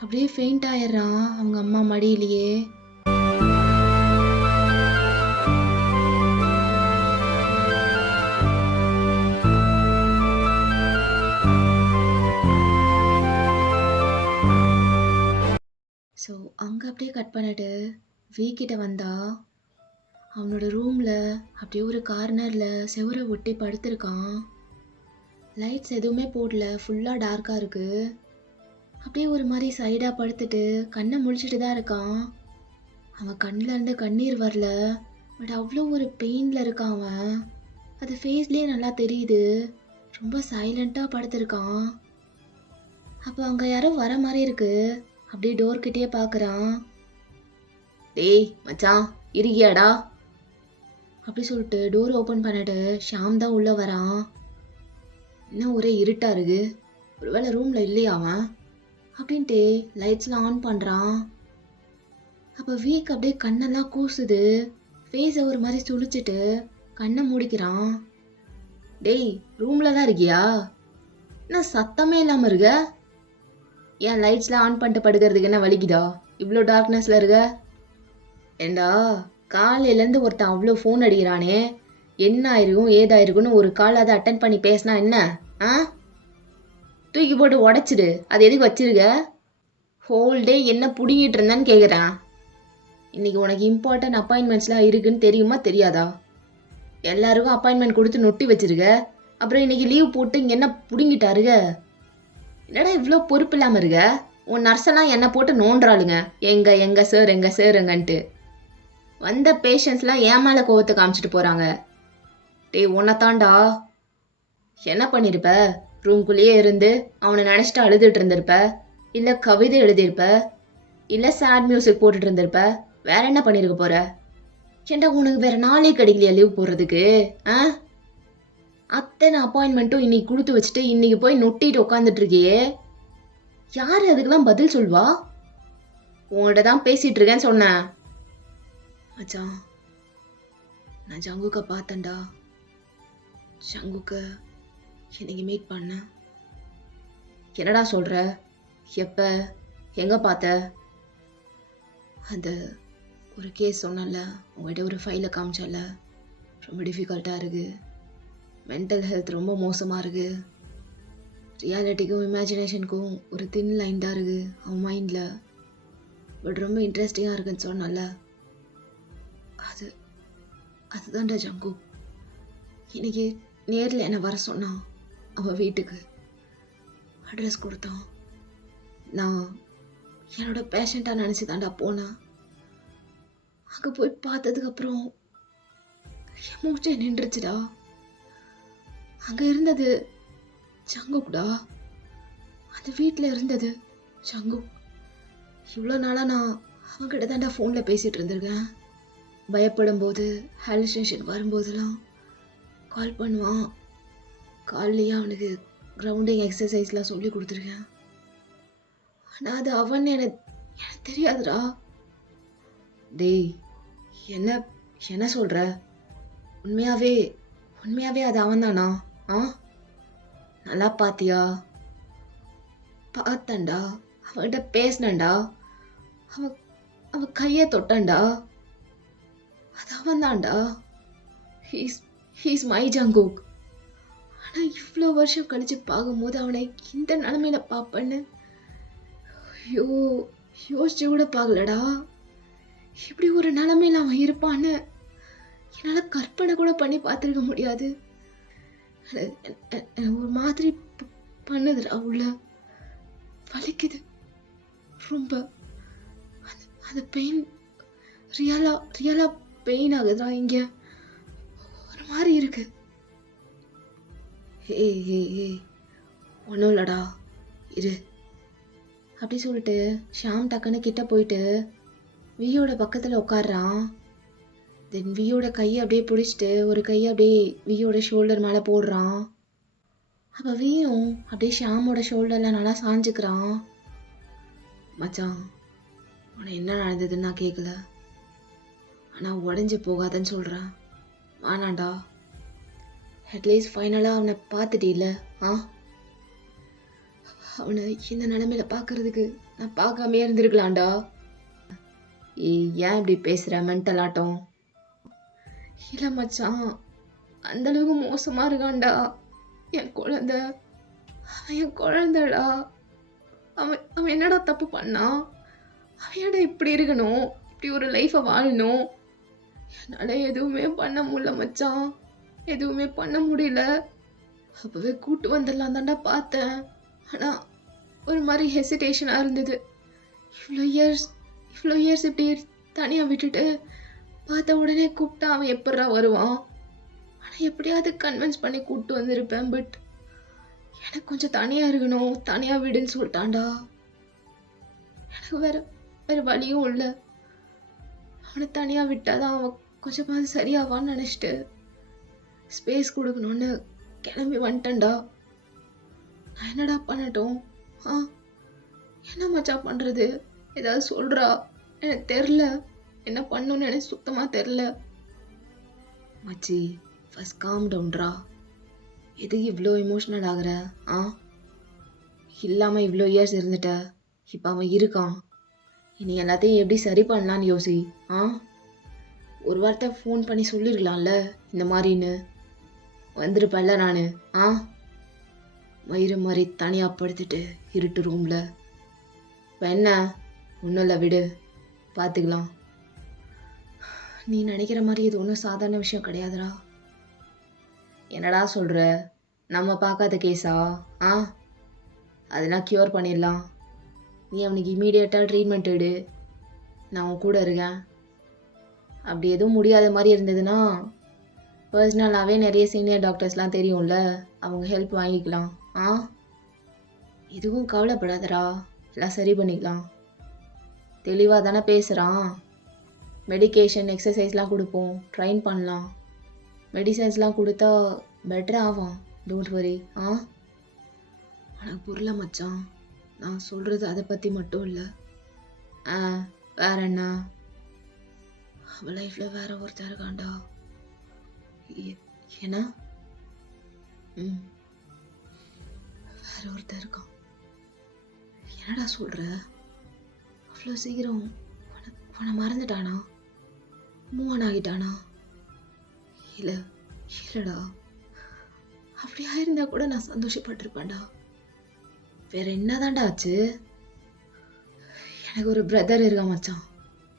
அப்படியே ஃபெயிண்ட் ஆயிடுறான் அவங்க அம்மா மடியிலேயே. ஸோ அங்கே அப்படியே கட் பண்ணிட்டு வீக்கிட்ட வந்தா அவனோட ரூமில் அப்படியே ஒரு கார்னரில் செவரை ஒட்டி படுத்திருக்கான். லைட்ஸ் எதுவுமே போடல, ஃபுல்லாக டார்க்காக இருக்குது. அப்படியே ஒரு மாதிரி சைடாக படுத்துட்டு கண்ணை முழிச்சிட்டு தான் இருக்கான். அவன் கண்ணில் இருந்து கண்ணீர் வரல, பட் அவ்வளோ ஒரு பெயினில் இருக்கான் அவன். அது ஃபேஸ்லேயே நல்லா தெரியுது. ரொம்ப சைலண்ட்டாக படுத்திருக்கான். அப்போ அங்கே யாரோ வர மாதிரி இருக்கு. அப்படியே டோர்கிட்டயே பார்க்குறான். டேய் மச்சான் இருக்கியாடா அப்படி சொல்லிட்டு டோர் ஓப்பன் பண்ணிட்டு ஷாம் தான் உள்ளே வரான். இன்னும் ஒரே இருட்டா இருக்கு, ஒருவேளை ரூமில் இல்லையா அவன் அப்படின்ட்டு லைட்ஸ்லாம் ஆன் பண்ணுறான். அப்போ வீக் அப்படியே கண்ணெல்லாம் கூசுது. ஃபேஸை ஒரு மாதிரி சுழிச்சிட்டு கண்ணை மூடிக்கிறான். டேய் ரூமில் தான் இருக்கியா? என்ன சத்தமே இல்லாமல் இருக்க? ஏன் லைட்ஸ்லாம் ஆன் பண்ணிட்டு படுக்கிறதுக்கு என்ன வலிக்குதா? இவ்வளோ டார்க்னஸில் இருக்க? ஏண்டா காலையிலேருந்து ஒருத்தன் அவ்வளோ ஃபோன் அடிக்கிறானே, என்ன ஆயிருக்கும் ஏதாயிருக்குன்னு ஒரு கால் அதை அட்டன் பண்ணி பேசினா என்ன? ஆ தூக்கி போட்டு உடச்சிடு. அது எதுக்கு வச்சிருக்க? ஹோல் டே என்ன பிடுங்கிட்டு இருந்தேன்னு கேட்குறேன். இன்னைக்கு உனக்கு இம்பார்ட்டன்ட் அப்பாயின்மெண்ட்ஸ்லாம் இருக்குன்னு தெரியுமா தெரியாதா? எல்லாருக்கும் அப்பாயின்மெண்ட் கொடுத்து நொட்டி வச்சிருக்க. அப்புறம் இன்னைக்கு லீவ் போட்டு இங்கே என்ன பிடுங்கிட்டாருக? என்னடா இவ்வளோ பொறுப்பு இல்லாமல் இருக்க? உன் நர்ஸெல்லாம் என்ன போட்டு நோண்டுறாளுங்க, எங்க சார் வந்த பேஷண்ட்ஸ்லாம் ஏன் மேலே கோவத்தை காமிச்சிட்டு போகிறாங்க. டேய் உன்னைத்தாண்டா. என்ன பண்ணியிருப்ப? ரூம்குள்ளேயே இருந்து அவனை நினச்சிட்டு அழுதுட்டு இருந்திருப்ப, இல்லை கவிதை எழுதியிருப்ப, இல்லை சேட் மியூசிக் போட்டுட்டு இருந்திருப்ப. வேற என்ன பண்ணியிருக்க போற? ஏண்டா உனக்கு வேற நாளே கிடைக்கலையா லீவ் போடுறதுக்கு? அத்தனை அப்பாயின்மெண்ட்டும் இன்னைக்கு கொடுத்து வச்சுட்டு இன்னைக்கு போய் நொட்டிட்டு உட்காந்துட்டு இருக்கியே, யார் அதுக்கெல்லாம் பதில் சொல்வா? உங்கள்கிட்ட தான் பேசிட்டு இருக்கேன்னு சொன்னேன். மச்சான் நான் ஜங்குக்க பார்த்தேன்டா. ஜங்குக்க இன்னைக்கு மீட் பண்ண. என்னடா சொல்ற? எப்ப எங்க பார்த்த? அந்த ஒரு கேஸ் சொன்னல, உங்கள்கிட்ட ஒரு ஃபைலை காமிச்சல, ரொம்ப டிஃபிகல்ட்டாக இருக்குது. மென்டல் ஹெல்த் ரொம்ப மோசமாக இருக்குது. ரியாலிட்டிக்கும் இமேஜினேஷனுக்கும் ஒரு தின் லைன் தான் இருக்குது அவன் மைண்டில். பட் ரொம்ப இன்ட்ரெஸ்டிங்காக இருக்குன்னு சொன்னல, அதுதான்டா ஜங்கு. இன்னைக்கு நேரில் என்னை வர சொன்னான். அவன் வீட்டுக்கு அட்ரஸ் கொடுத்தான். நான் என்னோட பேஷண்ட்டாக நினச்சி தாண்டா போனேன். அங்கே போய் பார்த்ததுக்கப்புறம் என் மூச்சை நின்றுச்சுடா. அங்கே இருந்தது ஜங்குடா. அந்த வீட்டில் இருந்தது ஜங்கு. இவ்வளோ நாளாக நான் அவன்கிட்ட தாண்டா ஃபோனில் பேசிகிட்டு இருந்திருக்கேன். பயப்படும் போது ஹாலுசினேஷன் வரும்போதெல்லாம் கால் பண்ணுவான். கால்லையே அவனுக்கு கிரவுண்டிங் எக்ஸசைஸ்லாம் சொல்லி கொடுத்துருக்கேன். ஆனால் அது அவன் எனக்கு தெரியாதுடா. டேய் என்ன என்ன சொல்கிற? உண்மையாகவே அது அவன் தானா? நல்லா பார்த்தியா? பார்த்தேன்டா, அவன்கிட்ட பேசினேன்டா, அவன் கையை தொட்டேன்டா. அது அவன் தான்டா. He's my Jungkook. ஆனால் இவ்வளோ வருஷம் கழிச்சு பார்க்கும்போது அவனை இந்த நிலமையில பார்ப்பேன்னு ஐயோ யோசிச்சு கூட பார்க்கலடா. இப்படி ஒரு நிலமையில அவன் இருப்பான்னு என்னால் கற்பனை கூட பண்ணி பார்த்துருக்க முடியாது. ஒரு மாதிரி பண்ணுதுடா, உள்ள வலிக்குது ரொம்ப. அந்த பெயின் ரியலா பெயின் ஆகுதுடா. இங்க ஒரு மாதிரி இருக்கு. ஒன்றும் இல்லடா இரு அப்படி சொல்லிட்டு ஷாம் டக்குன்னு கிட்ட போயிட்டு வியோட பக்கத்தில் உட்காடுறான். தென் வியோட கையை அப்படியே பிடிச்சிட்டு ஒரு கையை அப்படியே வியோட ஷோல்டர் மேலே போடுறான். அப்போ வியும் அப்படியே ஷாமோட ஷோல்டரில் நல்லா சாஞ்சுக்கிறான். மச்சான் உனக்கு என்ன நடந்ததுன்னு நான் கேட்கல, ஆனால் உடஞ்சி போகாதன்னு சொல்கிறேன். வேணாண்டா, அட்லீஸ்ட் ஃபைனலாக அவனை பார்த்துட்டில்ல. அவனை இந்த நிலைமையில பார்க்கறதுக்கு நான் பார்க்காமே இருந்திருக்கலாம்டா. ஏன் இப்படி பேசுகிற மென்டல் ஆட்டம்? இல்லை மச்சான், அந்தளவுக்கு மோசமாக இருக்கான்டா என் குழந்தை. அவன் என் குழந்தைடா. அவன் என்னடா தப்பு பண்ணான்? அவன் ஏடா இப்படி இருக்கணும், இப்படி ஒரு லைஃப்பை வாழணும்? என்னால் எதுவுமே பண்ண முடியல மச்சான், எதுவுமே பண்ண முடியல. அப்போவே கூட்டு வந்துடலாம் தாண்டா பார்த்தேன். ஆனால் ஒரு மாதிரி ஹெசிடேஷனாக இருந்தது. இவ்வளோ இயர்ஸ் இப்படி தனியாக விட்டுட்டு பார்த்த உடனே கூப்பிட்டா அவன் எப்படா வருவான்? ஆனால் எப்படியாவது கன்வின்ஸ் பண்ணி கூப்பிட்டு வந்திருப்பேன். பட் எனக்கு கொஞ்சம் தனியாக இருக்கணும், தனியாக விடுன்னு சொல்லிட்டான்டா. எனக்கு வேற வேற வழியும் இல்லை. அவனை தனியாக விட்டாதான் அவன் கொஞ்சமாவது சரியாவான்னு நினச்சிட்டு ஸ்பேஸ் கொடுக்கணும்னு கிளம்பி வந்துட்டேன்டா. நான் என்னடா பண்ணட்டும்? ஆ என்ன மச்சான் பண்ணுறது? ஏதாவது சொல்கிறா? எனக்கு தெரில. என்ன பண்ணணும்னு எனக்கு சுத்தமாக தெரில. மச்சி, ஃபர்ஸ்ட் காம் டவுன்ரா. எதுக்கு இவ்வளோ எமோஷ்னல் ஆகுற? ஆ இல்லாமல் இவ்வளோ இயர்ஸ் இருந்துட்ட. இப்போ அவன் இருக்கான். இனி எல்லாத்தையும் எப்படி சரி பண்ணலான்னு யோசி. ஆ ஒரு வார்த்தை ஃபோன் பண்ணி சொல்லிருக்கலாம்ல இந்த மாதிரின்னு. வந்திருப்பேன்ல நான். ஆ மயிறு மாதிரி தனியாக படுத்துட்டு இருட்டு ரூமில். இப்போ என்ன? ஒன்றும் இல்லை, விடு, பார்த்துக்கலாம். நீ நினைக்கிற மாதிரி இது ஒன்றும் சாதாரண விஷயம் கிடையாதுடா. என்னடா சொல்கிற? நம்ம பார்க்காத கேஸா? ஆ அதெல்லாம் க்யூர் பண்ணிடலாம். நீ அவனுக்கு இமீடியட்டாக ட்ரீட்மெண்ட் எடு. நான் உன் கூட இருக்கேன். அப்படி எதுவும் முடியாத மாதிரி இருந்ததுன்னா பர்சனலாகவே நிறைய சீனியர் டாக்டர்ஸ்லாம் தெரியும்ல, அவங்க ஹெல்ப் வாங்கிக்கலாம். ஆ எதுவும் கவலைப்படாதடா, எல்லாம் சரி பண்ணிக்கலாம். தெளிவாக தானே பேசுகிறான். மெடிக்கேஷன் எக்ஸசைஸ்லாம் கொடுப்போம், ட்ரைன் பண்ணலாம். மெடிசன்ஸ்லாம் கொடுத்தா பெட்டராக ஆவான். Don't worry. ஆ உனக்கு புரியல மச்சான். நான் சொல்கிறது அதை பற்றி மட்டும் இல்லை. வேற என்ன? அவள் லைஃப்பில் வேற ஒருத்தர் இருக்காண்டா. என்ன? வேற ஒருத்தர் இருக்கான். என்னடா சொல்கிற? அவ்வளோ சீக்கிரம் உன்னை மறந்துட்டானா? மூவ் ஆகிட்டானா? இல்லைடா. அப்படியா இருந்தா கூட நான் சந்தோஷப்பட்டிருப்பேன்டா. வேற என்னதான்டா ஆச்சு? எனக்கு ஒரு பிரதர் இருக்கான் மச்சான்,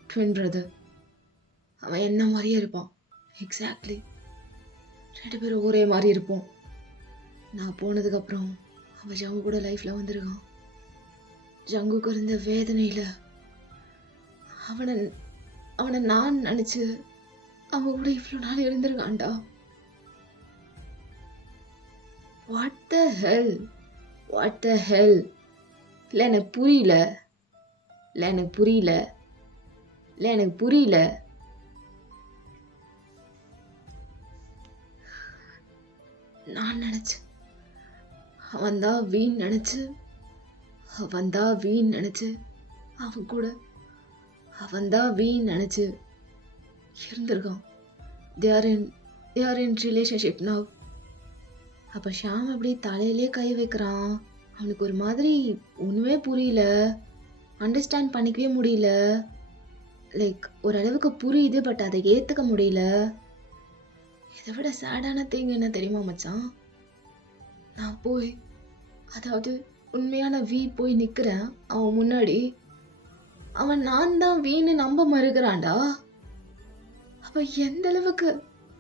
ட்வின் பிரதர். அவன் என்ன மாதிரியே இருப்பான். எக்ஸாக்ட்லி 2 பேரும் ஒரே மாதிரி இருப்போம். நான் போனதுக்கப்புறம் அவன் ஜங்கு கூட லைஃப்பில் வந்திருக்கான். ஜங்குக்கு இருந்த வேதனையில் அவனை நான் நினச்சி அவன் கூட இவ்வளோ நாள் இருந்திருக்கான்டா. வாட் த ஹெல்? இல்லை எனக்கு புரியல. நான் நினச்சேன் அவன் தான் வீண் நினச்சி அவன் கூட இருந்திருக்கான். they are in relationship now. அப்போ ஷாம் அப்படி தலையிலே கை வைக்கிறான். அவனுக்கு ஒரு மாதிரி ஒன்றுமே புரியல, அண்டர்ஸ்டாண்ட் பண்ணிக்கவே முடியல. லைக் ஓரளவுக்கு புரியுது, பட் அதை ஏற்றுக்க முடியல. இதை விட சேடான திங் என்ன தெரியுமா மச்சான்? நான் போய், அதாவது உண்மையான போய் நிற்கிறேன் அவன் முன்னாடி. அவன் நான் தான் வீணு நம்ப மறுக்கிறான்டா. அப்ப எந்த அளவுக்கு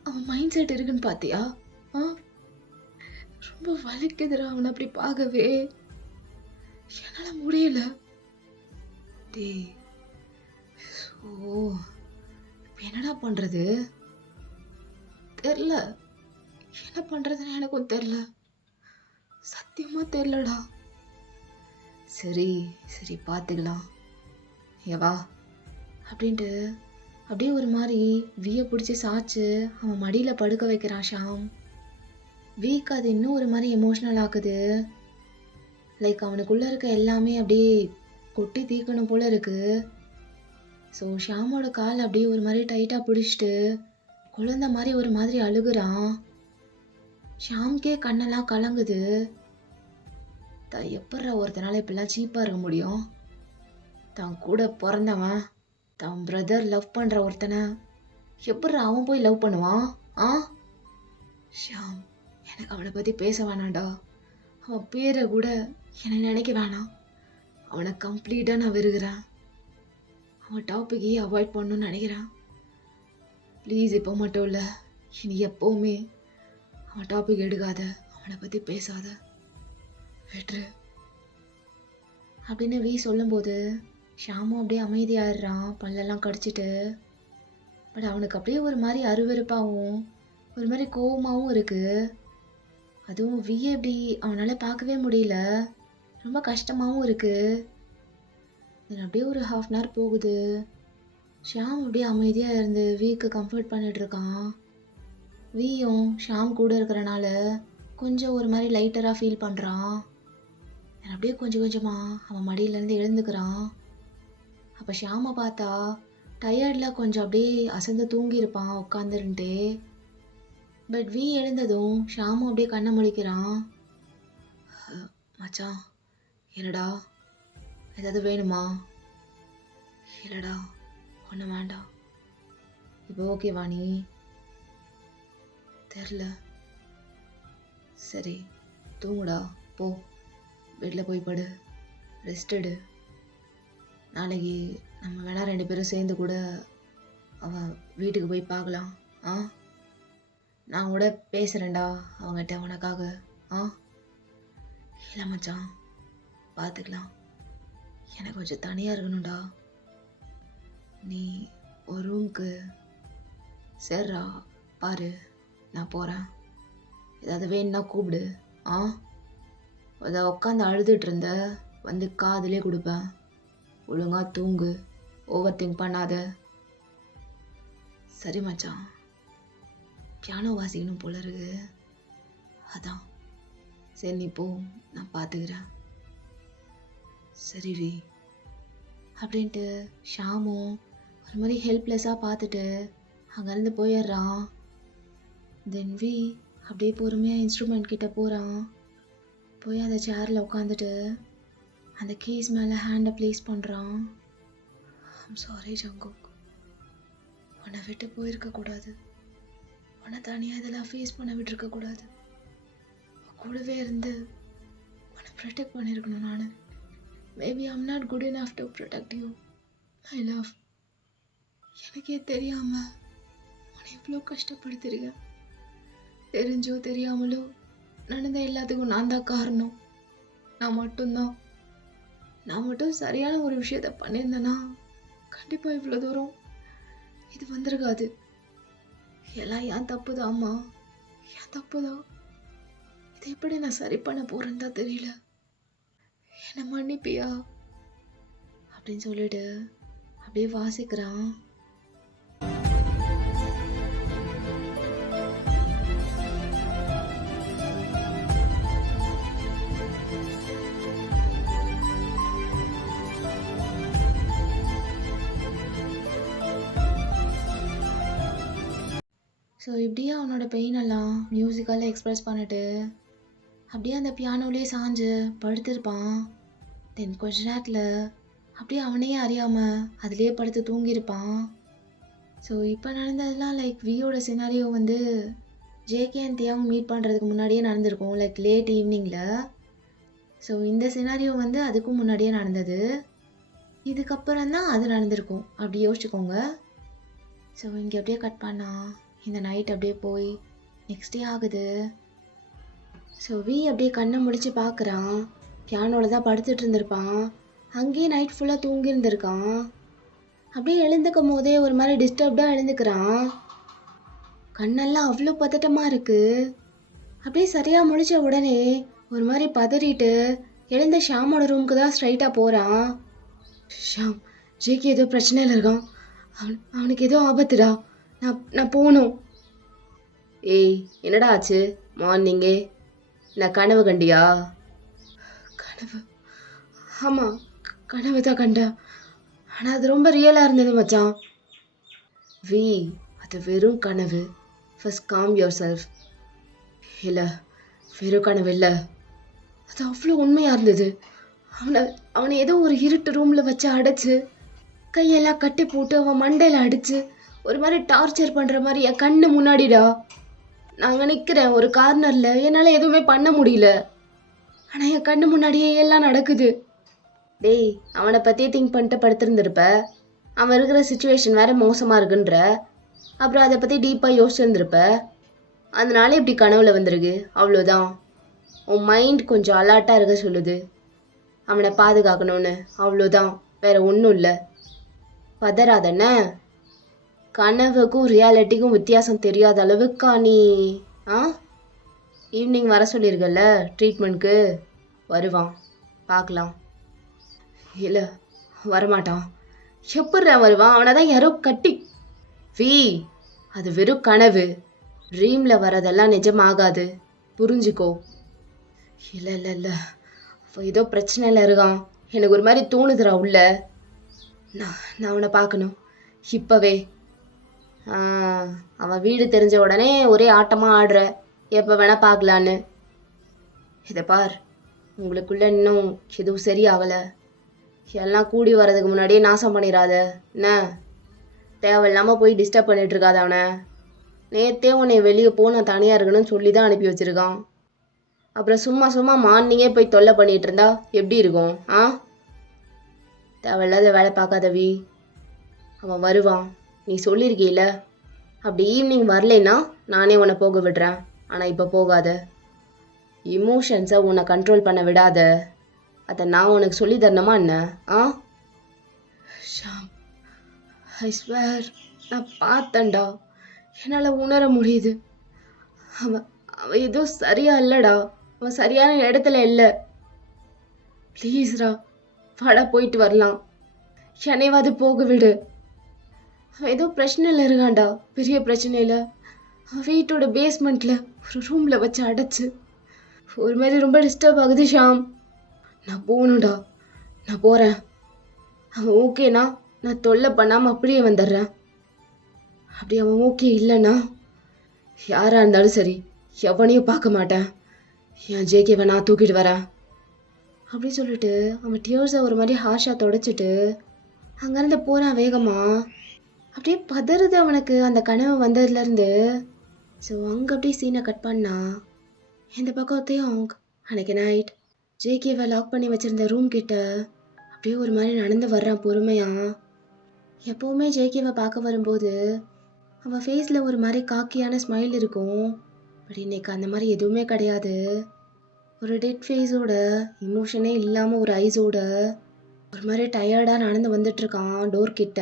அவன் மைண்ட் செட் இருக்குன்னு பார்த்தியா? ரொம்ப வலிக்குதுடா அவனை அப்படி பார்க்கவே. என்னால முடியல. என்னடா பண்றது? தெரியல. என்ன பண்றதுன்னு எனக்கும் தெரியல. சத்தியமா தெரியலடா. சரி பார்த்துக்கலாம், ஏவா அப்படின்ட்டு அப்படியே ஒரு மாதிரி வீயை பிடிச்சி சாச்சு அவன் மடியில் படுக்க வைக்கிறான் ஷாம். வீக் அது இன்னும் ஒரு மாதிரி எமோஷ்னல் ஆகுது. லைக் அவனுக்குள்ளே இருக்க எல்லாமே அப்படியே கொட்டி தீக்கணும் போல இருக்கு. ஸோ ஷாமோட கால் அப்படியே ஒரு மாதிரி டைட்டாக பிடிச்சிட்டு குழந்த மாதிரி ஒரு மாதிரி அழுகுறான். ஷாம்கே கண்ணெல்லாம் கலங்குது. எப்பட்றா ஒருத்தனால இப்படிலாம் சீப்பாக இருக்க முடியும்? தான் கூட பிறந்தவன், தான் பிரதர் லவ் பண்ணுற ஒருத்தனை எப்பட்றா அவன் போய் லவ் பண்ணுவான்? ஷாம், எனக்கு அவனை பற்றி பேச வேணாண்டா. அவன் பேரை கூட என்னை நினைக்க வேணாம். அவனை கம்ப்ளீட்டாக நான் வெறுக்கிறேன். அவன் டாப்பிக்கையே அவாய்ட் பண்ணணும்னு நினைக்கிறேன். ப்ளீஸ், இப்போ மட்டும் இல்லை, இனி எப்போவுமே அவன் டாபிக் எடுக்காத, அவனை பற்றி பேசாத, வெற்று அப்படின்னு வீ சொல்லும்போது ஷாமும் அப்படியே அமைதியாடுறான், பல்லெல்லாம் கடிச்சிட்டு. பட் அவனுக்கு அப்படியே ஒரு மாதிரி அருவருப்பாகவும் ஒரு மாதிரி கோவமாவும் இருக்கு. அதுவும் விய எப்படி அவனால பார்க்கவே முடியல. ரொம்ப கஷ்டமாவும் இருக்கு. இது அப்படியே ஒரு 1/2 அன் ஹவர் போகுது. ஷியாம் அப்படியே அமைதியா இருந்து விக்கு கம்ஃபர்ட் பண்ணிட்டு இருக்கான். வியும் ஷியாம் கூட இருக்கிறனால கொஞ்சம் ஒரு மாதிரி லைட்டரா ஃபீல் பண்றான். அப்படியே கொஞ்சம் கொஞ்சமா அவன் மடியிலேருந்து எழுந்துக்கிறான். அப்போ ஷியாமை பார்த்தா டயர்டில் கொஞ்சம் அப்படியே அசந்து தூங்கியிருப்பான் உட்காந்துருந்துட்டு. பட் வி எழுந்ததும் ஷியாமும் அப்படியே கண்ணை முழிக்கிறான். மச்சான் என்னடா, ஏதாவது வேணுமா? இல்லைடா ஒன்றும் வேண்டாம். இப்போ ஓகேவா நீ? தெரில. சரி தூங்குடா, போ வீட்டில் போய் படு, ரெஸ்ட் எடு. நாளைக்கு நம்ம வேணா 2 பேரும் சேர்ந்து கூட அவன் வீட்டுக்கு போய் பார்க்கலாம். நான் கூட பேசுகிறேன்டா அவங்ககிட்ட உனக்காக. இல்லை மச்சான் பார்த்துக்கலாம், எனக்கு கொஞ்சம் தனியாக இருக்கணும்டா. நீ ஒரு ரூமுக்கு சேர்றா, பாரு நான் போகிறேன். ஏதாவது வேணும்னா கூப்பிடு. அதை உட்காந்து அழுதுட்டு இருந்த வந்து காதுலே கொடுப்பேன். ஒழுங்கா தூங்கு, ஓவர் திங்க் பண்ணாத. சரி மச்சான், பியானோ வாசிக்கணும் போல இருக்கு, அதான். சரி நீ போ, நான் பார்த்துக்கிறேன். சரி வி அப்படின்ட்டு ஷியாமும் ஒரு மாதிரி ஹெல்ப்லெஸ்ஸாக பார்த்துட்டு அங்கேருந்து போயிடுறான். தென் வி அப்படியே பொறுமையாக இன்ஸ்ட்ருமெண்ட் கிட்ட போகிறான். போய் அந்த சேரில் உட்காந்துட்டு அந்த கீஸ் மேலே ஹேண்டை ப்ளேஸ் பண்ணுறான். ஐம் சாரி ஜங்குக், உன்னை விட்டு போயிருக்கக்கூடாது, உன்னை தனியாக இதெல்லாம் ஃபேஸ் பண்ண விட்டுருக்கக்கூடாது. கூடவே இருந்து உன்னை ப்ரொடெக்ட் பண்ணியிருக்கணும் நான். Maybe I'm not good enough to protect you my love. எனக்கே தெரியாமல் உன்னை இவ்வளோ கஷ்டப்படுத்திருக்கேன். தெரிஞ்சோ தெரியாமலோ நடந்த எல்லாத்துக்கும் நான் தான் காரணம். நான் மட்டும் சரியான ஒரு விஷயத்த பண்ணியிருந்தேன்னா கண்டிப்பாக இவ்வளோ தூரம் இது வந்திருக்காது. எல்லாம் ஏன் தப்பு தான் அம்மா, ஏன் தப்பு தான். இதை எப்படி நான் சரி பண்ண போறேன்னு தான் தெரியல. என்ன மன்னிப்பியா அப்படின்னு சொல்லிட்டு அப்படியே வாசிக்கிறான். ஸோ இப்படியே அவனோட பெயினெல்லாம் மியூசிக்கால் எக்ஸ்ப்ரெஸ் பண்ணிட்டு அப்படியே அந்த பியானோலேயே சாஞ்சு படுத்திருப்பான். தென் கொஞ்ச நேரத்தில் அப்படியே அவனையே அறியாமல் அதுலேயே படுத்து தூங்கியிருப்பான். ஸோ இப்போ நடந்ததெல்லாம் லைக் வியோட சினாரியோ வந்து ஜேகே அண்ட் தியாங் மீட் பண்ணுறதுக்கு முன்னாடியே நடந்திருக்கும், லைக் லேட் ஈவினிங்கில். ஸோ இந்த சினாரியோ வந்து அதுக்கும் முன்னாடியே நடந்தது. இதுக்கப்புறம் தான் அது நடந்திருக்கும், அப்படி யோசிச்சுக்கோங்க. ஸோ இங்கே அப்படியே கட் பண்ணா இந்த நைட் அப்படியே போய் நெக்ஸ்ட் டே ஆகுது. ஸோ வி அப்படியே கண்ணை முடிச்சு பார்க்குறான். பியானோவில் தான் படுத்துட்டு இருந்திருப்பான். அங்கேயே நைட் ஃபுல்லாக தூங்கி இருந்திருக்கான். அப்படியே எழுந்துக்கும் போதே ஒரு மாதிரி டிஸ்டர்ப்டாக எழுந்துக்கிறான். கண்ணெல்லாம் அவ்வளோ பதட்டமாக இருக்குது. அப்படியே சரியாக முடித்த உடனே ஒரு மாதிரி பதறிட்டு எழுந்த ஷியாமோட ரூமுக்கு தான் ஸ்ட்ரைட்டாக போகிறான். ஷியாம், ஜேகே ஏதோ பிரச்சனையில் இருக்கான், அவனுக்கு ஏதோ ஆபத்துடா, நான் போகணும். ஏய் என்னடா ஆச்சு மார்னிங்கே? நான் கனவு கண்டியா? கனவு? ஆமாம் கனவு தான் கண்டேன், ஆனால் அது ரொம்ப ரியலாக இருந்தது மச்சான். வி அது வெறும் கனவு, ஃபர்ஸ்ட் காம் யுவர் செல்ஃப். இல்லை வெறும் கனவு இல்லை, அது அவ்வளோ உண்மையாக இருந்தது. அவனை ஏதோ ஒரு இருட்டு ரூமில் வச்சு அடைச்சி கையெல்லாம் கட்டி போட்டு அவன் மண்டையில் அடித்து ஒரு மாதிரி டார்ச்சர் பண்ணுற மாதிரி என் கண்ணு முன்னாடிடா. நாங்கள் நிற்கிறேன் ஒரு கார்னரில், என்னால் எதுவுமே பண்ண முடியல, ஆனால் என் கண்ணு முன்னாடியே எல்லாம் நடக்குது. டேய் அவனை பற்றியே திங்க் பண்ணிட்டு படுத்திருந்துருப்ப, அவன் இருக்கிற சுச்சுவேஷன் வேறு மோசமாக இருக்குன்ற, அப்புறம் அதை பற்றி டீப்பாக யோசிச்சுருந்துருப்ப, அதனால இப்படி கனவுல வந்திருக்கு, அவ்வளோதான். உன் மைண்ட் கொஞ்சம் அலர்ட்டாக இருக்க சொல்லுது, அவனை பாதுகாக்கணும்னு, அவ்வளோதான், வேற ஒன்றும் இல்லை. பதறாதண்ணே. கனவுக்கும் ரியாலிட்டிக்கும் வித்தியாசம் தெரியாத அளவுக்கா நீ? ஆ ஈவினிங் வர சொல்லியிருக்கல ட்ரீட்மெண்ட்க்கு. வருவான், பார்க்கலாம். இல்லை, வரமாட்டான். எப்பட்றா வருவான்? அவனை தான் யாரோ கட்டி வி அது வெறும் கனவு. ட்ரீமில் வரதெல்லாம் நிஜமாகாது, புரிஞ்சுக்கோ. இல்லை இல்லை இல்லை, ஏதோ பிரச்சனையில் இருக்கான். எனக்கு ஒரு மாதிரி தோணுதுடா உள்ள. நான் அவனை பார்க்கணும் இப்போவே. அவன் வீடு தெரிஞ்ச உடனே ஒரே ஆட்டமாக ஆடுற, எப்போ வேணால் பார்க்கலான்னு. இதை பார், உங்களுக்குள்ள இன்னும் எதுவும் சரியாகலை. எல்லாம் கூடி வர்றதுக்கு முன்னாடியே நாசம் பண்ணிடாத என்ன. தேவையில்லாமல் போய் டிஸ்டர்ப் பண்ணிட்டு இருக்காத அவனை. நேற்றே உன்னை வெளியே நான் தனியாக இருக்கணும்னு சொல்லி தான் அனுப்பி வச்சுருக்கான். அப்புறம் சும்மா சும்மா மார்னிங்கே போய் தொல்லை பண்ணிகிட்டு இருந்தா எப்படி இருக்கும்? தேவையில்லாத வேலை பார்க்காதவி. அவன் வருவான், நீ சொல்லியிருக்கீல. அப்படி ஈவினிங் வரலைன்னா நானே உன்னை போக விடுறேன். ஆனால் இப்போ போகாத. இமோஷன்ஸை உன்னை கண்ட்ரோல் பண்ண விடாத. அதை நான் உனக்கு சொல்லி தரணுமா என்ன? ஷாம், ஐ ஸ்வேர், நான் பார்த்தேன்டா. என்னால் உணர முடியுது. அவன் அவன் எதுவும் சரியா இல்லைடா. அவன் சரியான இடத்துல இல்லை. ப்ளீஸ்ரா, வாடா போயிட்டு வரலாம். என்னைவாது போக விடு. அவன் ஏதோ பிரச்சனையில் இருக்கான்டா, பெரிய பிரச்சனையில். அவன் வீட்டோட பேஸ்மெண்ட்டில் ஒரு ரூமில் வச்சு அடைச்சு ஒரு மாதிரி ரொம்ப டிஸ்டர்ப் ஆகுது ஷாம். நான் போகணும்டா, நான் போகிறேன். அவன் ஓகேனா நான் தொல்லை பண்ணாமல் அப்படியே வந்துடுறேன். அப்படி அவன் ஓகே இல்லைன்னா யாராக இருந்தாலும் சரி, எவனையும் பார்க்க மாட்டேன். என் ஜேகேவை நான் தூக்கிட்டு வரேன் அப்படி சொல்லிட்டு அவன் டியர்ஸை ஒரு மாதிரி ஹார்ஷாக தொடச்சிட்டு அங்கேருந்து போகிறான் வேகமா. அப்படியே பதறுது அவனுக்கு அந்த கனவு வந்ததுலேருந்து. ஸோ அங்கே அப்படியே சீனை கட் பண்ணா. இந்த பக்கத்தையும் அன்னைக்கு நைட் ஜேகேவை லாக் பண்ணி வச்சுருந்த ரூம் கிட்ட அப்படியே ஒரு மாதிரி நடந்து வர்றான் பொறுமையா. எப்போவுமே ஜேகேவை பார்க்க வரும்போது அவன் ஃபேஸில் ஒரு மாதிரி காக்கியான ஸ்மைல் இருக்கும். பட் இன்னைக்கு அந்த மாதிரி எதுவுமே கிடையாது. ஒரு டெட் ஃபேஸோட, இமோஷனே இல்லாமல் ஒரு ஐஸோட ஒரு மாதிரி டயர்டாக நடந்து வந்துட்டுருக்கான் டோர் கிட்ட.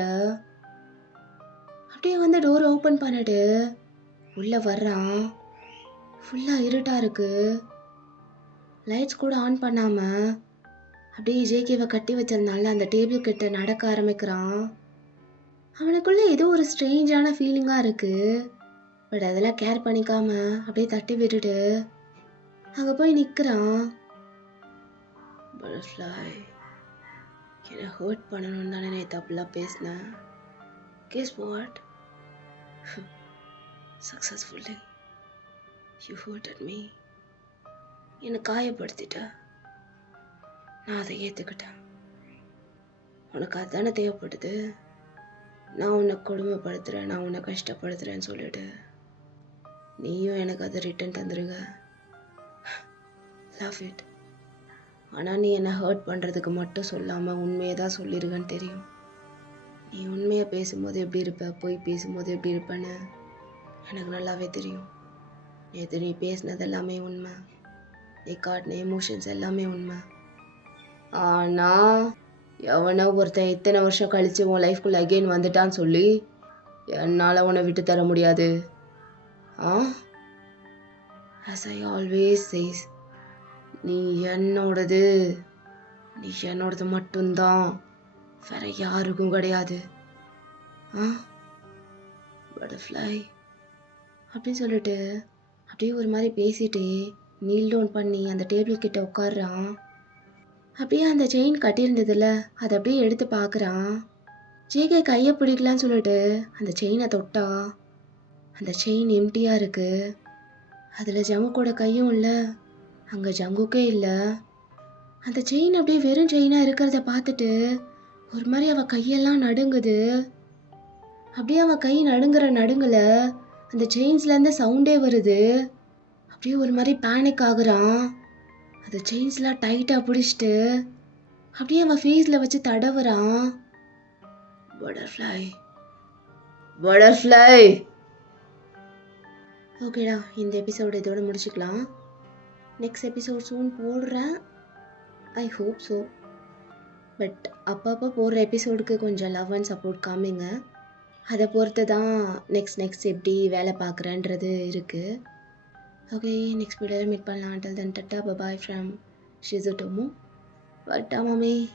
அப்படியே வந்து டோர் ஓப்பன் பண்ணிட்டு உள்ளே வர்றான். ஃபுல்லாக இருட்டாக இருக்குது. லைட்ஸ் கூட ஆன் பண்ணாமல் அப்படியே ஜேகேவை கட்டி வச்சிருந்தால அந்த டேபிள் கிட்ட நடக்க ஆரம்பிக்கிறான். அவனுக்குள்ளே ஏதோ ஒரு ஸ்ட்ரேஞ்சான ஃபீலிங்காக இருக்குது. பட் அதெல்லாம் கேர் பண்ணிக்காம அப்படியே தட்டி விட்டுட்டு அங்கே போய் நிற்கிறான். பட்டர்ஃப்ளை, என்னை ஹர்ட் பண்ணணும்னு தானே நான் தப்புலாம் பேசினேன். Guess what? Successfully you hurted me. என்னை காயப்படுத்திட்ட. நான் அதை ஏற்றுக்கிட்டேன். உனக்கு அதுதானே தேவைப்படுது. நான் உன்னை கொடுமைப்படுத்துகிறேன், நான் உன்னை கஷ்டப்படுத்துகிறேன்னு சொல்லிட்டு நீயும் எனக்கு அதை ரிட்டன் தந்துருங்க. Love it. ஆனால் நீ என்னை ஹர்ட் பண்ணுறதுக்கு மட்டும் சொல்லாமல் உண்மையை தான் சொல்லியிருக்கேன்னு தெரியும். நீ உண்மையை பேசும்போது எப்படி இருப்ப, போய் பேசும்போது எப்படி இருப்பேன்னு எனக்கு நல்லாவே தெரியும். நேற்று நீ பேசினது எல்லாமே உண்மை. நீ காட்டின எமோஷன்ஸ் எல்லாமே உண்மை. ஆனால் எவனோ ஒருத்தன் இத்தனை வருஷம் கழித்து உன் லைஃப்குள்ளே அகெயின் வந்துட்டான்னு சொல்லி என்னால் உன்னை விட்டு தர முடியாது. as I always says, நீ என்னோடது. நீ என்னோடது மட்டும்தான், வேற யாருக்கும் கிடையாது. பட்டர்ஃப்ளை அப்படின்னு சொல்லிட்டு அப்படியே ஒரு மாதிரி பேசிட்டு நீல் டவுன் பண்ணி அந்த டேபிள் கிட்ட உட்காடுறான். அப்படியே அந்த செயின் கட்டியிருந்ததில்ல, அதை அப்படியே எடுத்து பார்க்குறான். ஜேகே கையை பிடிக்கலான்னு சொல்லிட்டு அந்த செயினை தொட்டா. அந்த செயின் எம்டியாக இருக்குது. அதில் ஜங்குக்கோட கையும் இல்லை, அங்கே ஜங்குக்கே இல்லை. அந்த செயின் அப்படியே வெறும் செயினாக இருக்கிறத பார்த்துட்டு ஒரு மாதிரி அவள் கையெல்லாம் நடுங்குது. அப்படியே அவள் கை நடுங்குற அந்த செயின்ஸ்லேருந்து சவுண்டே வருது. அப்படியே ஒரு மாதிரி பேனிக் ஆகுறான். அந்த செயின்ஸ்லாம் டைட்டாக பிடிச்சிட்டு அப்படியே அவன் ஃபேஸில் வச்சு தடவுறான். Butterfly, butterfly. ஓகேடா, இந்த எபிசோடு இதோட முடிச்சுக்கலாம். நெக்ஸ்ட் எபிசோட் சூன் போடுறேன், ஐ ஹோப் ஸோ. பட் அப்பப்போ போடுற எபிசோடுக்கு கொஞ்சம் லவ் அண்ட் சப்போர்ட் காமிங்க. அதை பொறுத்து தான் நெக்ஸ்ட் எப்படி வேலை பார்க்குறேன்றது இருக்குது. ஓகே, நெக்ஸ்ட் வீடியோவில் மீட் பண்ணலாம். Until then, tata bye from ஷிசுடோமோ. பட்டா மம்மி.